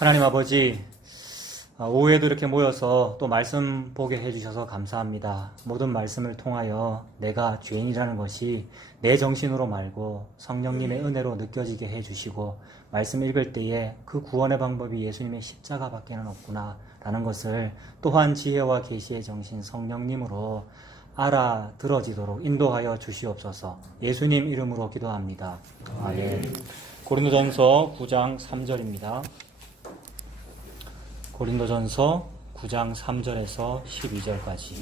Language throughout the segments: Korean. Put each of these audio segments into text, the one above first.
하나님 아버지, 오후에도 이렇게 모여서 또 말씀 보게 해주셔서 감사합니다. 모든 말씀을 통하여 내가 죄인이라는 것이 내 정신으로 말고 성령님의 은혜로 느껴지게 해주시고, 말씀 읽을 때에 그 구원의 방법이 예수님의 십자가밖에는 없구나 라는 것을 또한 지혜와 계시의 정신 성령님으로 알아들어지도록 인도하여 주시옵소서. 예수님 이름으로 기도합니다. 아멘. 고린도전서 9장 3절입니다. 고린도전서 9장 3절에서 12절까지.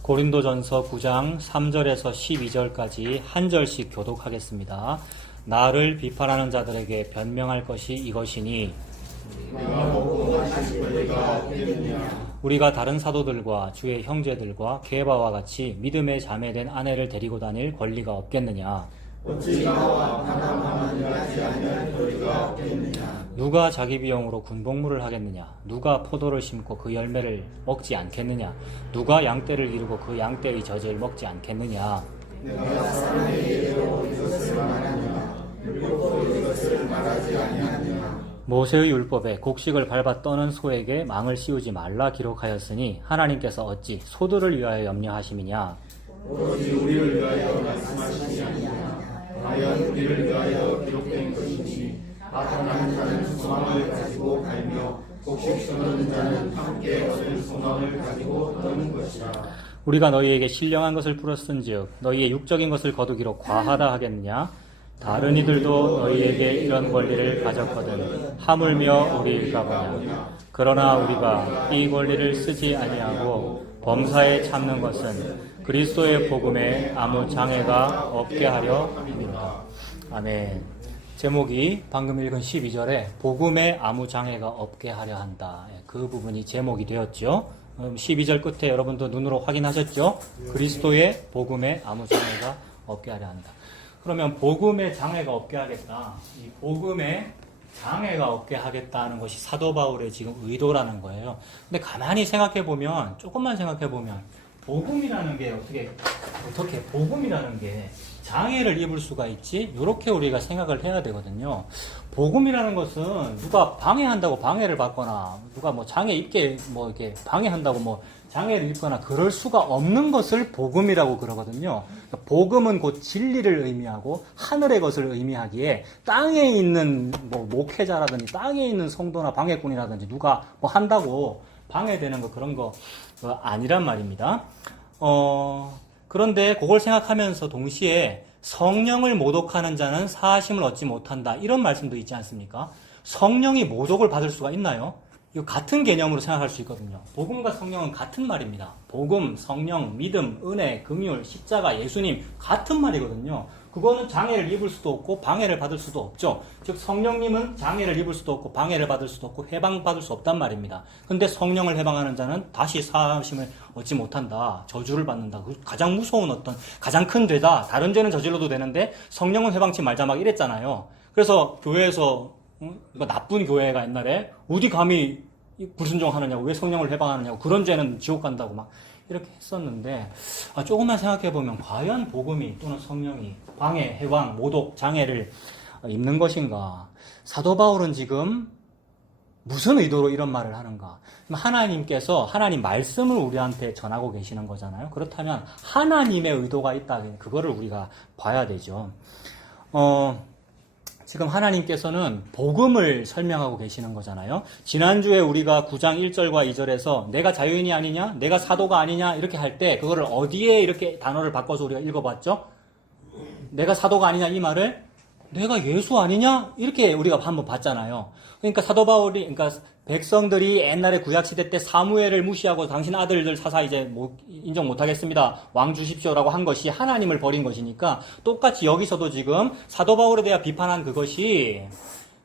고린도전서 9장 3절에서 12절까지 한 절씩 교독하겠습니다. 나를 비판하는 자들에게 변명할 것이 이것이니 우리가 다른 사도들과 주의 형제들과 게바와 같이 믿음의 자매된 아내를 데리고 다닐 권리가 없겠느냐? 어찌 나와 가담하면 일하지 않을 권리가 없겠느냐? 누가 자기 비용으로 군복무를 하겠느냐? 누가 포도를 심고 그 열매를 먹지 않겠느냐? 누가 양떼를 기르고 그 양떼의 젖을 먹지 않겠느냐? 내가 사람에게 이르고 이것을 말하느냐? 율법으로 이것을 말하지 아니하느냐? 모세의 율법에 곡식을 밟아 떠는 소에게 망을 씌우지 말라 기록하였으니 하나님께서 어찌 소들을 위하여 염려하심이냐? 오로지 우리를 위하여 말씀하시지 아니하냐? 과연 우리를 위하여 기록된 것이니 바탕하는 자는 소망을 가지고 갈며 곡식 쏘는 자는 함께 얻을 소망을 가지고 떠는 것이라. 우리가 너희에게 신령한 것을 풀었은즉 너희의 육적인 것을 거두기로 과하다 하겠느냐? 다른 이들도 너희에게 이런 권리를 가졌거든 하물며 우리일까 보냐. 그러나 우리가 이 권리를 쓰지 아니하고 범사에 참는 것은 그리스도의 복음에 아무 장애가 없게 하려 합니다. 아멘. 제목이 방금 읽은 12절에 복음에 아무 장애가 없게 하려 한다. 그 부분이 제목이 되었죠. 12절 끝에 여러분도 눈으로 확인하셨죠? 그리스도의 복음에 아무 장애가 없게 하려 한다. 그러면 복음에 장애가 없게 하겠다. 이 복음에 장애가 없게 하겠다는 것이 사도 바울의 지금 의도라는 거예요. 근데 가만히 생각해보면, 조금만 생각해보면, 복음이라는 게 어떻게 복음이라는 게 장애를 입을 수가 있지? 이렇게 우리가 생각을 해야 되거든요. 복음이라는 것은 누가 방해한다고 방해를 받거나, 누가 뭐 장애 입게 뭐 이렇게 방해한다고 뭐 장애를 입거나 그럴 수가 없는 것을 복음이라고 그러거든요. 복음은 곧 진리를 의미하고 하늘의 것을 의미하기에 땅에 있는 뭐 목회자라든지 땅에 있는 성도나 방해꾼이라든지 누가 뭐 한다고 방해되는 거 그런 거 아니란 말입니다. 그런데 그걸 생각하면서 동시에 성령을 모독하는 자는 사하심을 얻지 못한다. 이런 말씀도 있지 않습니까? 성령이 모독을 받을 수가 있나요? 이거 같은 개념으로 생각할 수 있거든요. 복음과 성령은 같은 말입니다. 복음, 성령, 믿음, 은혜, 긍휼, 십자가, 예수님 같은 말이거든요. 그거는 장애를 입을 수도 없고 방해를 받을 수도 없죠. 즉 성령님은 장애를 입을 수도 없고 방해를 받을 수도 없고 해방받을 수 없단 말입니다. 근데 성령을 해방하는 자는 다시 사하심을 얻지 못한다. 저주를 받는다. 가장 무서운 가장 큰 죄다. 다른 죄는 저질러도 되는데 성령은 해방치 말자 막 이랬잖아요. 그래서 교회에서 이거 나쁜 교회가 옛날에 어디 감히 불순종하느냐고, 왜 성령을 해방하느냐고, 그런 죄는 지옥 간다고 막 이렇게 했었는데, 조금만 생각해보면 과연 복음이 또는 성령이 방해, 해방, 모독, 장애를 입는 것인가? 사도 바울은 지금 무슨 의도로 이런 말을 하는가? 하나님께서 하나님 말씀을 우리한테 전하고 계시는 거잖아요. 그렇다면 하나님의 의도가 있다. 그거를 우리가 봐야 되죠. 지금 하나님께서는 복음을 설명하고 계시는 거잖아요. 지난주에 우리가 9장 1절과 2절에서 내가 자유인이 아니냐? 내가 사도가 아니냐? 이렇게 할 때 그거를 어디에 이렇게 단어를 바꿔서 우리가 읽어봤죠? 내가 사도가 아니냐? 이 말을 내가 예수 아니냐? 이렇게 우리가 한번 봤잖아요. 그러니까 사도 바울이, 그러니까 백성들이 옛날에 구약시대 때 사무엘을 무시하고 당신 아들들 사사 이제 인정 못하겠습니다. 왕 주십시오라고 한 것이 하나님을 버린 것이니까 똑같이 여기서도 지금 사도 바울에 대해 비판한 그것이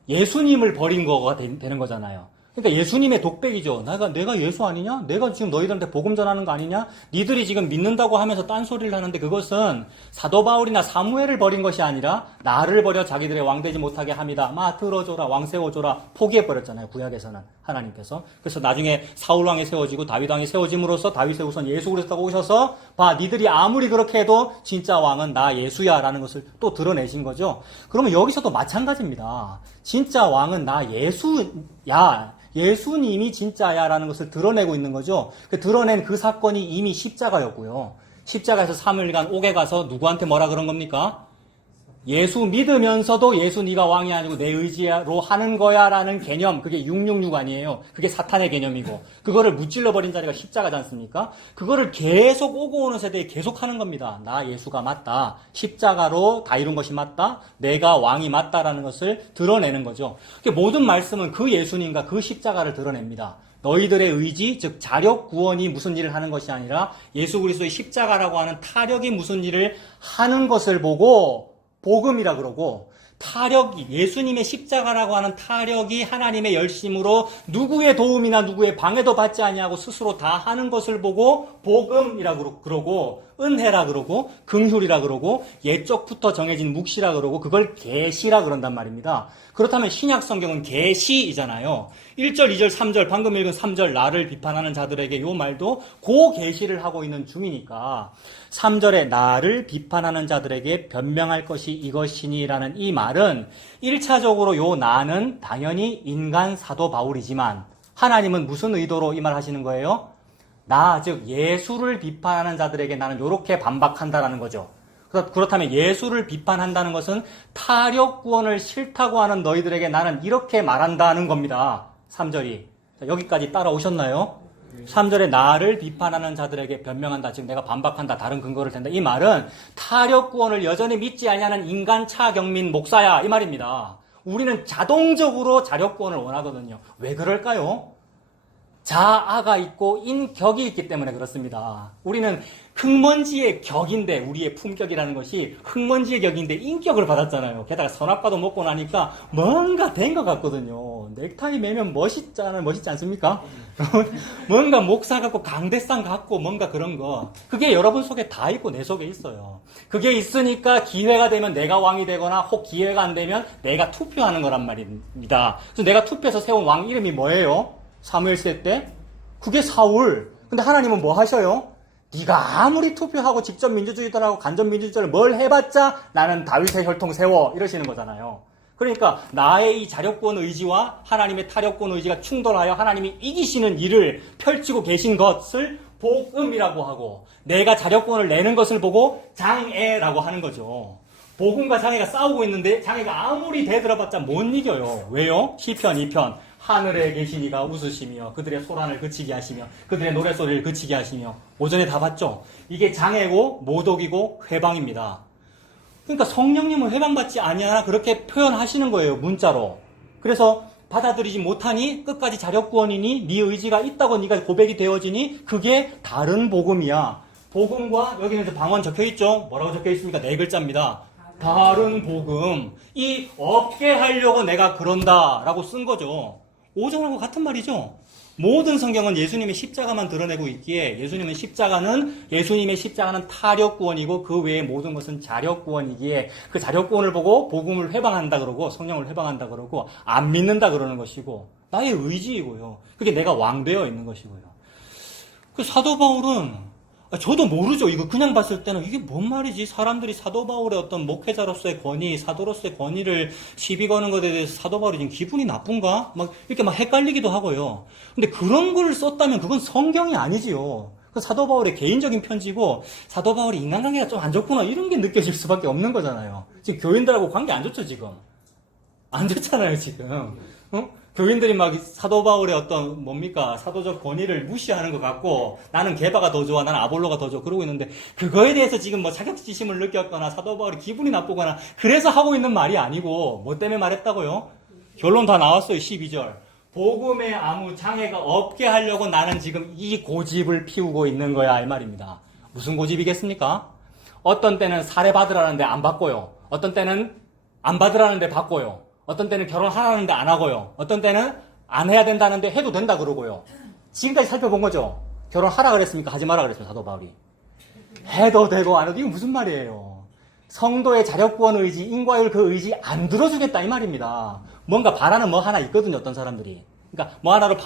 예수님을 버린 거가 되는 거잖아요. 그러니까 예수님의 독백이죠. 내가 예수 아니냐? 내가 지금 너희들한테 복음 전하는 거 아니냐? 니들이 지금 믿는다고 하면서 딴소리를 하는데 그것은 사도 바울이나 사무엘을 버린 것이 아니라 나를 버려 자기들의 왕 되지 못하게 합니다. 마 들어줘라, 왕 세워줘라 포기해버렸잖아요. 구약에서는 하나님께서. 그래서 나중에 사울 왕이 세워지고 다윗 왕이 세워짐으로써 다윗의 우선 예수 그리스도가 오셔서 봐, 니들이 아무리 그렇게 해도 진짜 왕은 나 예수야라는 것을 또 드러내신 거죠. 그러면 여기서도 마찬가지입니다. 진짜 왕은 나 예수야. 예수님이 진짜야라는 것을 드러내고 있는 거죠. 드러낸 그 사건이 이미 십자가였고요. 십자가에서 3일간 옥에 가서 누구한테 뭐라 그런 겁니까? 예수 믿으면서도 예수 네가 왕이 아니고 내 의지로 하는 거야라는 개념, 그게 666 아니에요. 그게 사탄의 개념이고 그거를 무찔러버린 자리가 십자가지 않습니까? 그거를 계속 오고 오는 세대에 계속 하는 겁니다. 나 예수가 맞다. 십자가로 다 이룬 것이 맞다. 내가 왕이 맞다라는 것을 드러내는 거죠. 모든 말씀은 그 예수님과 그 십자가를 드러냅니다. 너희들의 의지, 즉 자력 구원이 무슨 일을 하는 것이 아니라 예수 그리스도의 십자가라고 하는 타력이 무슨 일을 하는 것을 보고 복음이라 그러고, 타력이, 예수님의 십자가라고 하는 타력이 하나님의 열심으로 누구의 도움이나 누구의 방해도 받지 아니하고 스스로 다 하는 것을 보고 복음이라 그러고, 은혜라 그러고, 긍휼이라 그러고, 옛적부터 정해진 묵시라 그러고, 그걸 계시라 그런단 말입니다. 그렇다면 신약 성경은 계시이잖아요. 1절, 2절, 3절, 방금 읽은 3절 나를 비판하는 자들에게 요 말도 그 계시를 하고 있는 중이니까 3절에 나를 비판하는 자들에게 변명할 것이 이것이니라는 이 말은 1차적으로 요 나는 당연히 인간 사도 바울이지만 하나님은 무슨 의도로 이 말 하시는 거예요? 나, 즉 예수를 비판하는 자들에게 나는 요렇게 반박한다라는 거죠. 그렇다면 예수를 비판한다는 것은 타력 구원을 싫다고 하는 너희들에게 나는 이렇게 말한다는 겁니다. 3절이. 여기까지 따라오셨나요? 3절에 나를 비판하는 자들에게 변명한다. 즉 내가 반박한다. 다른 근거를 댄다. 이 말은 타력 구원을 여전히 믿지 아니하는 인간 차경민 목사야. 이 말입니다. 우리는 자동적으로 자력 구원을 원하거든요. 왜 그럴까요? 자아가 있고 인격이 있기 때문에 그렇습니다. 우리는 흙먼지의 격인데, 우리의 품격이라는 것이 흙먼지의 격인데 인격을 받았잖아요. 게다가 선악과도 먹고 나니까 뭔가 된 것 같거든요. 넥타이 매면 멋있지 않습니까? 뭔가 목사 같고 강대상 같고 뭔가 그런 거. 그게 여러분 속에 다 있고 내 속에 있어요. 그게 있으니까 기회가 되면 내가 왕이 되거나 혹 기회가 안 되면 내가 투표하는 거란 말입니다. 그래서 내가 투표해서 세운 왕 이름이 뭐예요? 사무엘시대 때? 그게 사울. 근데 하나님은 뭐 하셔요? 네가 아무리 투표하고 직접 민주주의들하고 간접 민주주의를 뭘 해봤자 나는 다윗의 혈통 세워 이러시는 거잖아요. 그러니까 나의 이 자력권 의지와 하나님의 타력권 의지가 충돌하여 하나님이 이기시는 일을 펼치고 계신 것을 복음이라고 하고, 내가 자력권을 내는 것을 보고 장애라고 하는 거죠. 복음과 장애가 싸우고 있는데 장애가 아무리 대들어봤자 못 이겨요. 왜요? 시편 2편. 하늘에 계신 이가 웃으시며 그들의 소란을 그치게 하시며 그들의 노래소리를 그치게 하시며. 오전에 다 봤죠? 이게 장애고 모독이고 회방입니다. 그러니까 성령님은 회방받지 아니하나 그렇게 표현하시는 거예요. 문자로. 그래서 받아들이지 못하니 끝까지 자력구원이니 네 의지가 있다고 네가 고백이 되어지니 그게 다른 복음이야. 복음과 여기는 이제 방언 적혀있죠? 뭐라고 적혀있습니까? 4글자입니다. 다른 복음. 이 없게 하려고 내가 그런다 라고 쓴 거죠. 오전하고 같은 말이죠. 모든 성경은 예수님의 십자가만 드러내고 있기에 예수님의 십자가는 타력구원이고 그 외의 모든 것은 자력구원이기에 그 자력구원을 보고 복음을 회방한다 그러고 성령을 회방한다 그러고 안 믿는다 그러는 것이고 나의 의지이고요. 그게 내가 왕 되어 있는 것이고요. 그 사도 바울은 저도 모르죠. 이거 그냥 봤을 때는 이게 뭔 말이지? 사람들이 사도 바울의 어떤 목회자로서의 권위, 사도로서의 권위를 시비 거는 것에 대해서 사도 바울이 지금 기분이 나쁜가? 이렇게 헷갈리기도 하고요. 근데 그런 걸 썼다면 그건 성경이 아니지요. 그 사도 바울의 개인적인 편지고 사도 바울이 인간관계가 좀 안 좋구나 이런 게 느껴질 수밖에 없는 거잖아요. 지금 교인들하고 관계 안 좋죠, 지금? 안 좋잖아요, 지금. 교인들이 막 사도 바울의 어떤 사도적 권위를 무시하는 것 같고 나는 게바가 더 좋아, 나는 아볼로가 더 좋아 그러고 있는데 그거에 대해서 지금 자격지심을 느꼈거나 사도 바울이 기분이 나쁘거나 그래서 하고 있는 말이 아니고 뭐 때문에 말했다고요? 결론 다 나왔어요. 12절. 복음에 아무 장애가 없게 하려고 나는 지금 이 고집을 피우고 있는 거야 이 말입니다. 무슨 고집이겠습니까? 어떤 때는 사례 받으라는데 안 받고요. 어떤 때는 안 받으라는데 받고요. 어떤 때는 결혼하라는데 안 하고요. 어떤 때는 안 해야 된다는데 해도 된다 그러고요. 지금까지 살펴본 거죠. 결혼하라 그랬습니까? 하지 마라 그랬습니까? 사도 바울이. 해도 되고 안 해도 이거 무슨 말이에요. 성도의 자력구원 의지, 인과율 그 의지 안 들어주겠다 이 말입니다. 뭔가 바라는 뭐 하나 있거든요. 어떤 사람들이. 그러니까 뭐 하나를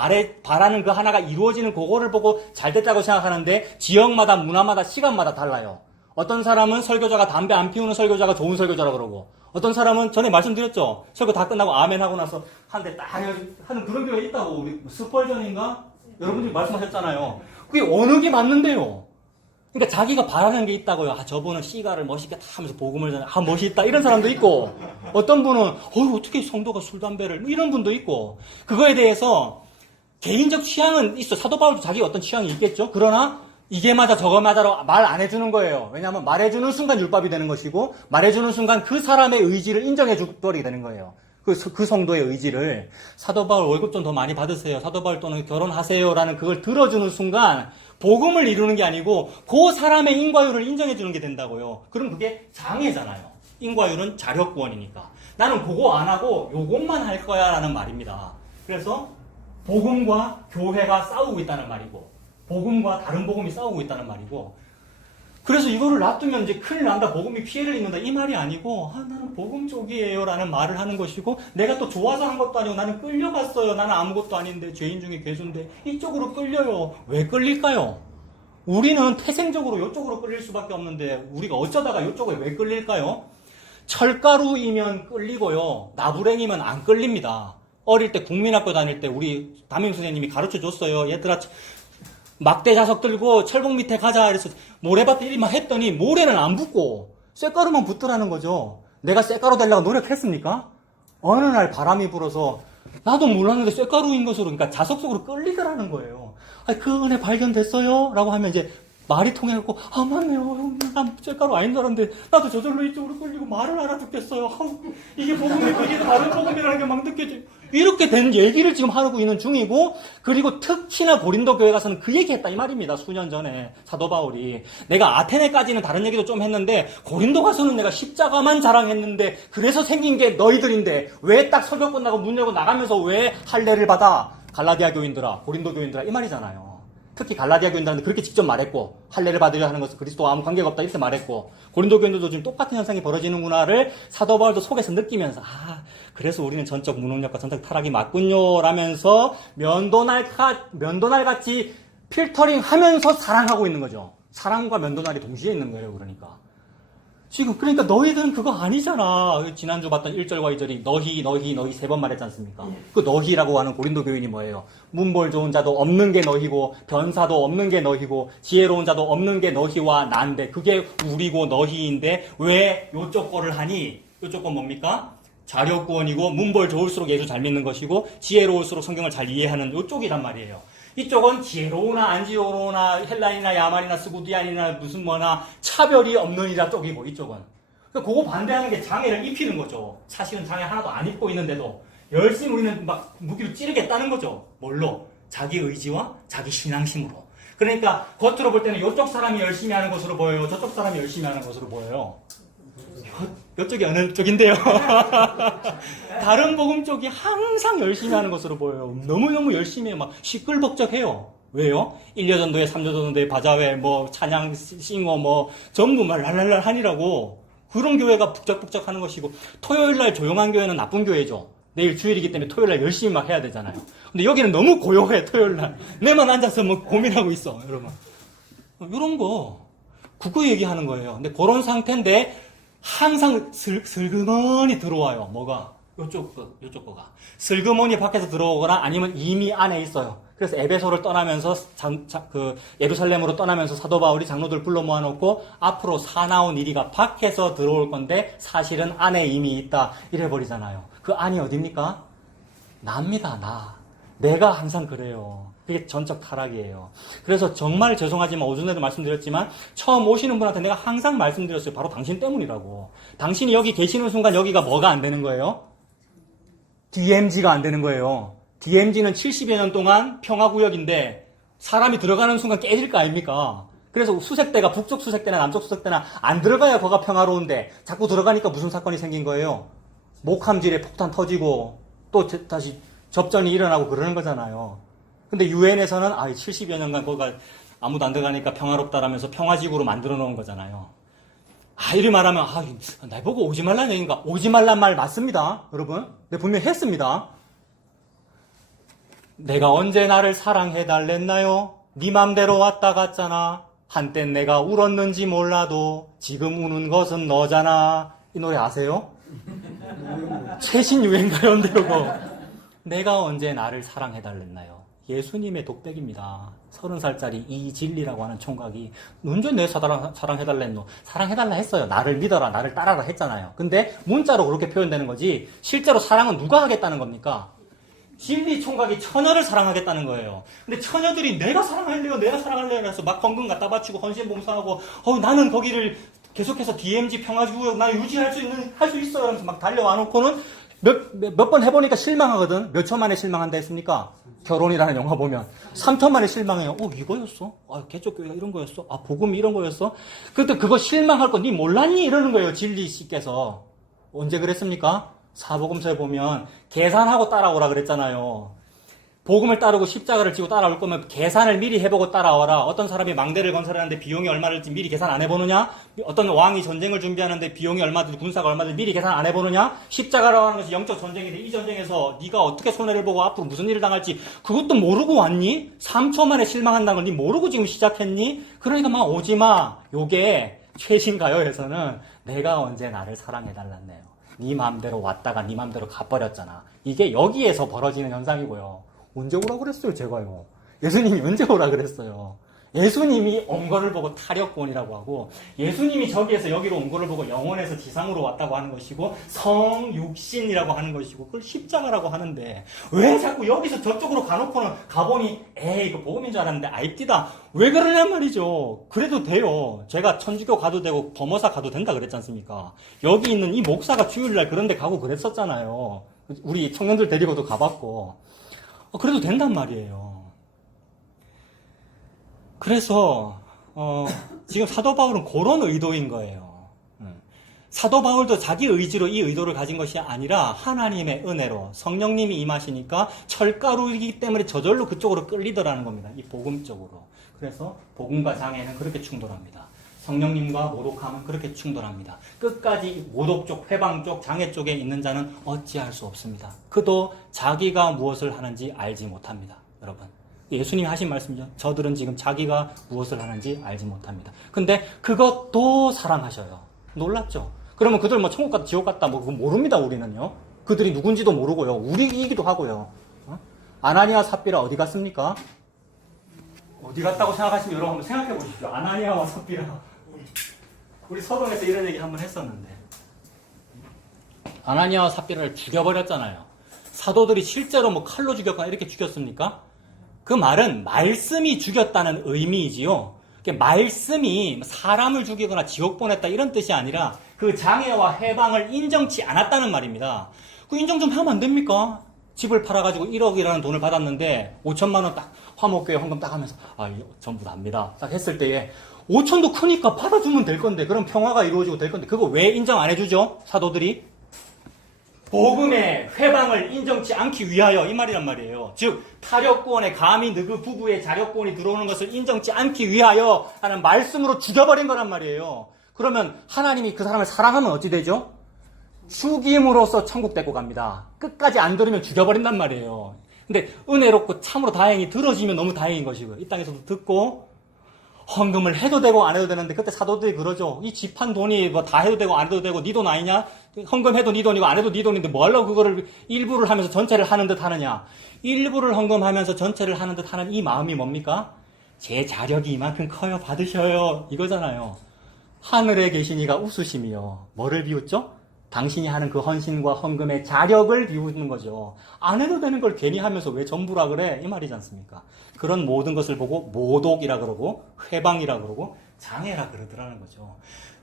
바라는 그 하나가 이루어지는 그거를 보고 잘 됐다고 생각하는데 지역마다 문화마다 시간마다 달라요. 어떤 사람은 설교자가 담배 안 피우는 설교자가 좋은 설교자라 그러고 어떤 사람은 전에 말씀드렸죠. 설교 다 끝나고 아멘 하고 나서 한 대 딱 하는 그런 교회 있다고. 우리 스펄전인가? 여러분들이 말씀하셨잖아요. 그게 어느 게 맞는데요. 그러니까 자기가 바라는 게 있다고요. 아, 저분은 시가를 멋있게 다 하면서 복음을 전해. 아, 멋있다. 이런 사람도 있고, 어떤 분은, 어떻게 성도가 술, 담배를, 이런 분도 있고, 그거에 대해서 개인적 취향은 있어. 사도 바울도 자기 어떤 취향이 있겠죠. 그러나, 이게 맞아, 저거 맞아로 말 안 해주는 거예요. 왜냐하면 말해주는 순간 율법이 되는 것이고, 말해주는 순간 그 사람의 의지를 인정해 주버리게 되는 거예요. 그 성도의 의지를. 사도 바울 월급 좀 더 많이 받으세요. 사도 바울 또는 결혼하세요라는 그걸 들어주는 순간, 복음을 이루는 게 아니고 그 사람의 인과율을 인정해 주는 게 된다고요. 그럼 그게 장애잖아요. 인과율은 자력구원이니까. 나는 그거 안 하고 요것만 할 거야 라는 말입니다. 그래서 복음과 교회가 싸우고 있다는 말이고 복음과 다른 복음이 싸우고 있다는 말이고 그래서 이거를 놔두면 이제 큰일 난다. 복음이 피해를 입는다. 이 말이 아니고 나는 복음 쪽이에요 라는 말을 하는 것이고 내가 또 좋아서 한 것도 아니고 나는 끌려갔어요. 나는 아무것도 아닌데 죄인 중에 괴수인데 이쪽으로 끌려요. 왜 끌릴까요? 우리는 태생적으로 이쪽으로 끌릴 수밖에 없는데 우리가 어쩌다가 이쪽에 왜 끌릴까요? 철가루이면 끌리고요. 나부랭이면 안 끌립니다. 어릴 때 국민학교 다닐 때 우리 담임 선생님이 가르쳐 줬어요. 얘들아 막대 자석 들고 철봉 밑에 가자 이래서 모래밭에 이리만 했더니 모래는 안 붙고 쇳가루만 붙더라는 거죠. 내가 쇳가루 되려고 노력했습니까? 어느 날 바람이 불어서 나도 몰랐는데 쇳가루인 것으로 그러니까 자석 속으로 끌리더라는 거예요. 그 은혜 발견됐어요? 라고 하면 이제 말이 통해갖고 맞네요. 난 쇳가루 아닌 줄 알았는데 나도 저절로 이쪽으로 끌리고 말을 알아듣겠어요. 이게 복음이고 이게 다른 복음이라는 게 막 느껴져요. 이렇게 된 얘기를 지금 하고 있는 중이고 그리고 특히나 고린도 교회 가서는 그 얘기했다 이 말입니다. 수년 전에 사도 바울이 내가 아테네까지는 다른 얘기도 좀 했는데 고린도 가서는 내가 십자가만 자랑했는데 그래서 생긴 게 너희들인데 왜 딱 설교 끝나고 문 열고 나가면서 왜 할례를 받아? 갈라디아 교인들아 고린도 교인들아 이 말이잖아요. 특히 갈라디아 교인들한테 그렇게 직접 말했고 할례를 받으려 하는 것은 그리스도와 아무 관계가 없다 이렇게 말했고 고린도 교인들도 지금 똑같은 현상이 벌어지는구나를 사도 바울도 속에서 느끼면서 그래서 우리는 전적 무능력과 전적 타락이 맞군요 라면서 면도날 같이 필터링 하면서 사랑하고 있는 거죠. 사랑과 면도날이 동시에 있는 거예요. 그러니까 너희들은 그거 아니잖아. 지난주 봤던 1절과 2절이 너희 세 번 말했지 않습니까? 그 너희라고 하는 고린도 교인이 뭐예요? 문벌 좋은 자도 없는 게 너희고 변사도 없는 게 너희고 지혜로운 자도 없는 게 너희와 난데 그게 우리고 너희인데 왜 요쪽 거를 하니? 요쪽 건 뭡니까? 자력구원이고 문벌 좋을수록 예수 잘 믿는 것이고 지혜로울수록 성경을 잘 이해하는 요쪽이란 말이에요. 이쪽은 지혜로우나 안 지혜로우나 헬라인이나 야만이나 스구디안이나 무슨 뭐나 차별이 없느니라 쪽이고 이쪽은. 그러니까 그거 반대하는 게 장애를 입히는 거죠. 사실은 장애 하나도 안 입고 있는데도 열심히 우리는 막 무기로 찌르겠다는 거죠. 뭘로? 자기 의지와 자기 신앙심으로. 그러니까 겉으로 볼 때는 이쪽 사람이 열심히 하는 것으로 보여요. 저쪽 사람이 열심히 하는 것으로 보여요. 이쪽이 어느 쪽인데요. 다른 복음 쪽이 항상 열심히 하는 것으로 보여요. 너무너무 열심히 해요. 막 시끌벅적해요. 왜요? 1려전도회, 3려전도회, 바자회, 찬양, 싱어, 전부 막 랄랄랄 하니라고. 그런 교회가 북적북적 하는 것이고, 토요일날 조용한 교회는 나쁜 교회죠. 내일 주일이기 때문에 토요일날 열심히 막 해야 되잖아요. 근데 여기는 너무 고요해, 토요일날. 내만 앉아서 고민하고 있어, 여러분. 이런 거, 그거 얘기하는 거예요. 근데 그런 상태인데, 항상 슬그머니 들어와요. 뭐가? 요쪽 거가. 슬그머니 밖에서 들어오거나 아니면 이미 안에 있어요. 그래서 에베소를 떠나면서 예루살렘으로 떠나면서 사도 바울이 장로들 불러 모아놓고 앞으로 사나운 이리가 밖에서 들어올 건데 사실은 안에 이미 있다. 이래버리잖아요. 그 안이 어딥니까? 나입니다. 나. 내가 항상 그래요. 그게 전적 타락이에요. 그래서 정말 죄송하지만 오전에도 말씀드렸지만 처음 오시는 분한테 내가 항상 말씀드렸어요. 바로 당신 때문이라고. 당신이 여기 계시는 순간 여기가 뭐가 안 되는 거예요? DMZ가 안 되는 거예요. DMZ는 70여 년 동안 평화구역인데 사람이 들어가는 순간 깨질 거 아닙니까? 그래서 수색대가 북쪽 수색대나 남쪽 수색대나 안 들어가야 거가 평화로운데 자꾸 들어가니까 무슨 사건이 생긴 거예요? 목함질에 폭탄 터지고 또 다시 접전이 일어나고 그러는 거잖아요. 근데 유엔에서는 70여 년간 거기가 아무도 안 들어가니까 평화롭다라면서 평화지구로 만들어 놓은 거잖아요. 이리 말하면 나보고 오지 말라는 얘기인가? 오지 말란 말 맞습니다, 여러분. 내가 분명히 했습니다. 내가 언제 나를 사랑해달랬나요? 네 맘대로 왔다 갔잖아. 한땐 내가 울었는지 몰라도 지금 우는 것은 너잖아. 이 노래 아세요? 최신 유행 가요인데요. 내가 언제 나를 사랑해달랬나요? 예수님의 독백입니다. 30살짜리 이진리라고 하는 총각이 언제 내 사랑해달랬노? 사랑해달라 했어요. 나를 믿어라, 나를 따라라 했잖아요. 근데 문자로 그렇게 표현되는 거지 실제로 사랑은 누가 하겠다는 겁니까? 진리 총각이 처녀를 사랑하겠다는 거예요. 근데 처녀들이 내가 사랑할래요, 내가 사랑할래요 해서 막 헌금 갖다 바치고 헌신봉사하고 나는 거기를 계속해서 DMZ 평화지구역 나 유지할 수 있어요 하면서 막 달려와 놓고는 몇 번 해보니까 실망하거든. 몇 초 만에 실망한다 했습니까? 결혼이라는 영화 보면 3초 만에 실망해요. 이거였어? 개쪽교회가 이런 거였어? 복음이 이런 거였어? 그때 그거 실망할 거 니 몰랐니? 이러는 거예요, 진리 씨께서. 언제 그랬습니까? 사복음서에 보면 계산하고 따라오라 그랬잖아요. 복음을 따르고 십자가를 지고 따라올 거면 계산을 미리 해보고 따라와라. 어떤 사람이 망대를 건설하는데 비용이 얼마일지 미리 계산 안 해보느냐? 어떤 왕이 전쟁을 준비하는데 비용이 얼마든지 군사가 얼마든지 미리 계산 안 해보느냐? 십자가라고 하는 것이 영적 전쟁인데 이 전쟁에서 네가 어떻게 손해를 보고 앞으로 무슨 일을 당할지 그것도 모르고 왔니? 3초 만에 실망한다는 걸 네 모르고 지금 시작했니? 그러니까 막 오지마. 요게 최신 가요에서는 내가 언제 나를 사랑해달랐네요. 네 맘대로 왔다가 네 맘대로 가버렸잖아. 이게 여기에서 벌어지는 현상이고요. 언제 오라 그랬어요, 제가요? 예수님이 언제 오라 그랬어요? 예수님이 온 거를 보고 타력권이라고 하고, 예수님이 저기에서 여기로 온 거를 보고 영원에서 지상으로 왔다고 하는 것이고, 성육신이라고 하는 것이고, 그걸 십자가라고 하는데, 왜 자꾸 여기서 저쪽으로 가놓고는 가보니, 이거 복음인 줄 알았는데, 아입디다. 왜 그러냔 말이죠. 그래도 돼요. 제가 천주교 가도 되고, 범어사 가도 된다 그랬지 않습니까? 여기 있는 이 목사가 주일날 그런 데 가고 그랬었잖아요. 우리 청년들 데리고도 가봤고. 그래도 된단 말이에요. 그래서 지금 사도 바울은 그런 의도인 거예요. 사도 바울도 자기 의지로 이 의도를 가진 것이 아니라 하나님의 은혜로 성령님이 임하시니까 철가루이기 때문에 저절로 그쪽으로 끌리더라는 겁니다. 이 복음 쪽으로. 그래서 복음과 장애는 그렇게 충돌합니다. 성령님과 모독함은 그렇게 충돌합니다. 끝까지 모독 쪽, 회방 쪽, 장애 쪽에 있는 자는 어찌할 수 없습니다. 그도 자기가 무엇을 하는지 알지 못합니다. 여러분, 예수님이 하신 말씀이죠. 저들은 지금 자기가 무엇을 하는지 알지 못합니다. 근데 그것도 사랑하셔요. 놀랍죠? 그러면 그들 천국 갔다 지옥 갔다 그거 모릅니다. 우리는요. 그들이 누군지도 모르고요. 우리이기도 하고요. 아나니아 삽비라 어디 갔습니까? 어디 갔다고 생각하시면 여러분 한번 생각해 보십시오. 아나니아와 삽비라. 우리 서동에서 이런 얘기 한번 했었는데 아나니아와 삽비라를 죽여버렸잖아요. 사도들이 실제로 칼로 죽였거나 이렇게 죽였습니까? 그 말은 말씀이 죽였다는 의미이지요. 말씀이 사람을 죽이거나 지옥 보냈다 이런 뜻이 아니라 그 장애와 해방을 인정치 않았다는 말입니다. 그 인정 좀 하면 안 됩니까? 집을 팔아가지고 1억이라는 돈을 받았는데 5천만 원 딱 화목교회 헌금 딱 하면서 이거 전부 납니다. 딱 했을 때에 5천도 크니까 받아주면 될 건데 그럼 평화가 이루어지고 될 건데 그거 왜 인정 안 해주죠? 사도들이? 복음의 회방을 인정치 않기 위하여 이 말이란 말이에요. 즉 타력권에 감히 너그 부부의 자력권이 들어오는 것을 인정치 않기 위하여 하는 말씀으로 죽여버린 거란 말이에요. 그러면 하나님이 그 사람을 사랑하면 어찌 되죠? 죽임으로써 천국 데리고 갑니다. 끝까지 안 들으면 죽여버린단 말이에요. 근데 은혜롭고 참으로 다행히 들어지면 너무 다행인 것이고요. 이 땅에서도 듣고 헌금을 해도 되고 안 해도 되는데 그때 사도들이 그러죠. 이 집한 돈이 다 해도 되고 안 해도 되고 네 돈 아니냐? 헌금해도 네 돈이고 안 해도 네 돈인데 뭐 하려고 그거를 일부를 하면서 전체를 하는 듯 하느냐? 일부를 헌금하면서 전체를 하는 듯 하는 이 마음이 뭡니까? 제 자력이 이만큼 커요. 받으셔요. 이거잖아요. 하늘에 계신 이가 웃으시며 뭐를 비웃죠? 당신이 하는 그 헌신과 헌금의 자력을 비우는 거죠. 안 해도 되는 걸 괜히 하면서 왜 전부라 그래? 이 말이지 않습니까? 그런 모든 것을 보고 모독이라 그러고 회방이라 그러고 장애라 그러더라는 거죠.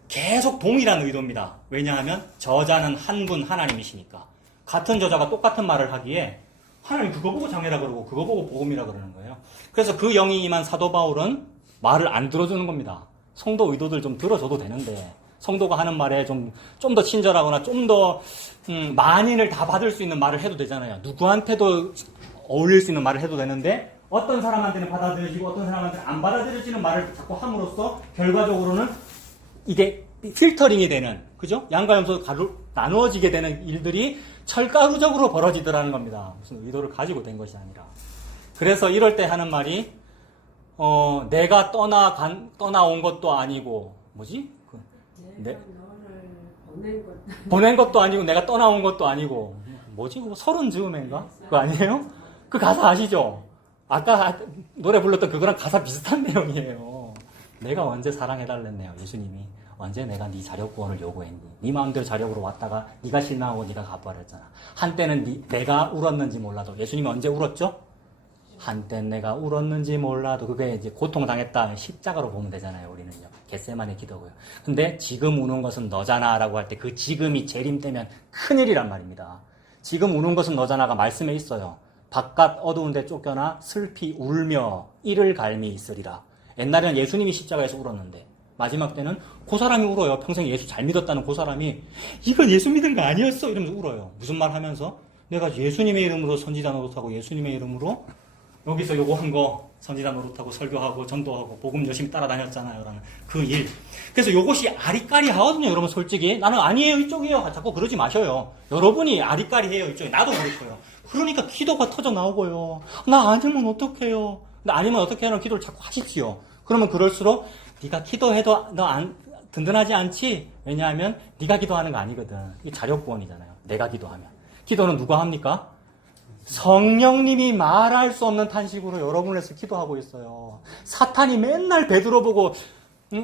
계속 동일한 의도입니다. 왜냐하면 저자는 한 분 하나님이시니까. 같은 저자가 똑같은 말을 하기에 하나님 그거 보고 장애라 그러고 그거 보고 복음이라 그러는 거예요. 그래서 그 영이 임한 사도 바울은 말을 안 들어주는 겁니다. 성도 의도들 좀 들어줘도 되는데 성도가 하는 말에 좀 더 친절하거나 좀 더 만인을 다 받을 수 있는 말을 해도 되잖아요. 누구한테도 어울릴 수 있는 말을 해도 되는데 어떤 사람한테는 받아들여지고 어떤 사람한테는 안 받아들여지는 말을 자꾸 함으로써 결과적으로는 이게 필터링이 되는, 그죠? 양과 염소가 나누어지게 되는 일들이 철가루적으로 벌어지더라는 겁니다. 무슨 의도를 가지고 된 것이 아니라. 그래서 이럴 때 하는 말이 내가 떠나온 것도 아니고 뭐지? 내가 너를 보낸 것도 아니고 내가 떠나온 것도 아니고 뭐지? 그거 서른 즈음인가? 그거 아니에요? 그 가사 아시죠? 아까 노래 불렀던 그거랑 가사 비슷한 내용이에요. 내가 언제 사랑해달랬네요. 예수님이 언제 내가 네 자력구원을 요구했니? 네 마음대로 자력으로 왔다가 네가 신나고 네가 갚아버렸잖아. 한때는 내가 울었는지 몰라도 예수님이 언제 울었죠? 한땐 내가 울었는지 몰라도 그게 이제 고통당했다 십자가로 보면 되잖아요. 우리는요. 겟세마네 기도고요. 근데 지금 우는 것은 너잖아 라고 할 때 그 지금이 재림되면 큰일이란 말입니다. 지금 우는 것은 너잖아가 말씀에 있어요. 바깥 어두운 데 쫓겨나 슬피 울며 이를 갈미 있으리라. 옛날에는 예수님이 십자가에서 울었는데 마지막 때는 그 사람이 울어요. 평생 예수 잘 믿었다는 그 사람이 이건 예수 믿은 거 아니었어 이러면서 울어요. 무슨 말 하면서 내가 예수님의 이름으로 선지자 노릇하고 예수님의 이름으로 여기서 요거 한 거 선지자 노릇하고 설교하고 전도하고 복음 열심히 따라다녔잖아요 라는 그 일. 그래서 요것이 아리까리하거든요. 여러분 솔직히 나는 아니에요 이쪽이에요 자꾸 그러지 마셔요. 여러분이 아리까리해요 이쪽에. 나도 그렇고요. 그러니까 기도가 터져 나오고요. 나 아니면 어떡해요. 나 아니면 어떻게 하는 기도를 자꾸 하십시오. 그러면 그럴수록 네가 기도해도 너 든든하지 않지? 왜냐하면 네가 기도하는 거 아니거든. 이게 자력구원이잖아요. 내가 기도하면. 기도는 누가 합니까? 성령님이 말할 수 없는 탄식으로 여러분을 위해서 기도하고 있어요. 사탄이 맨날 베드로 보고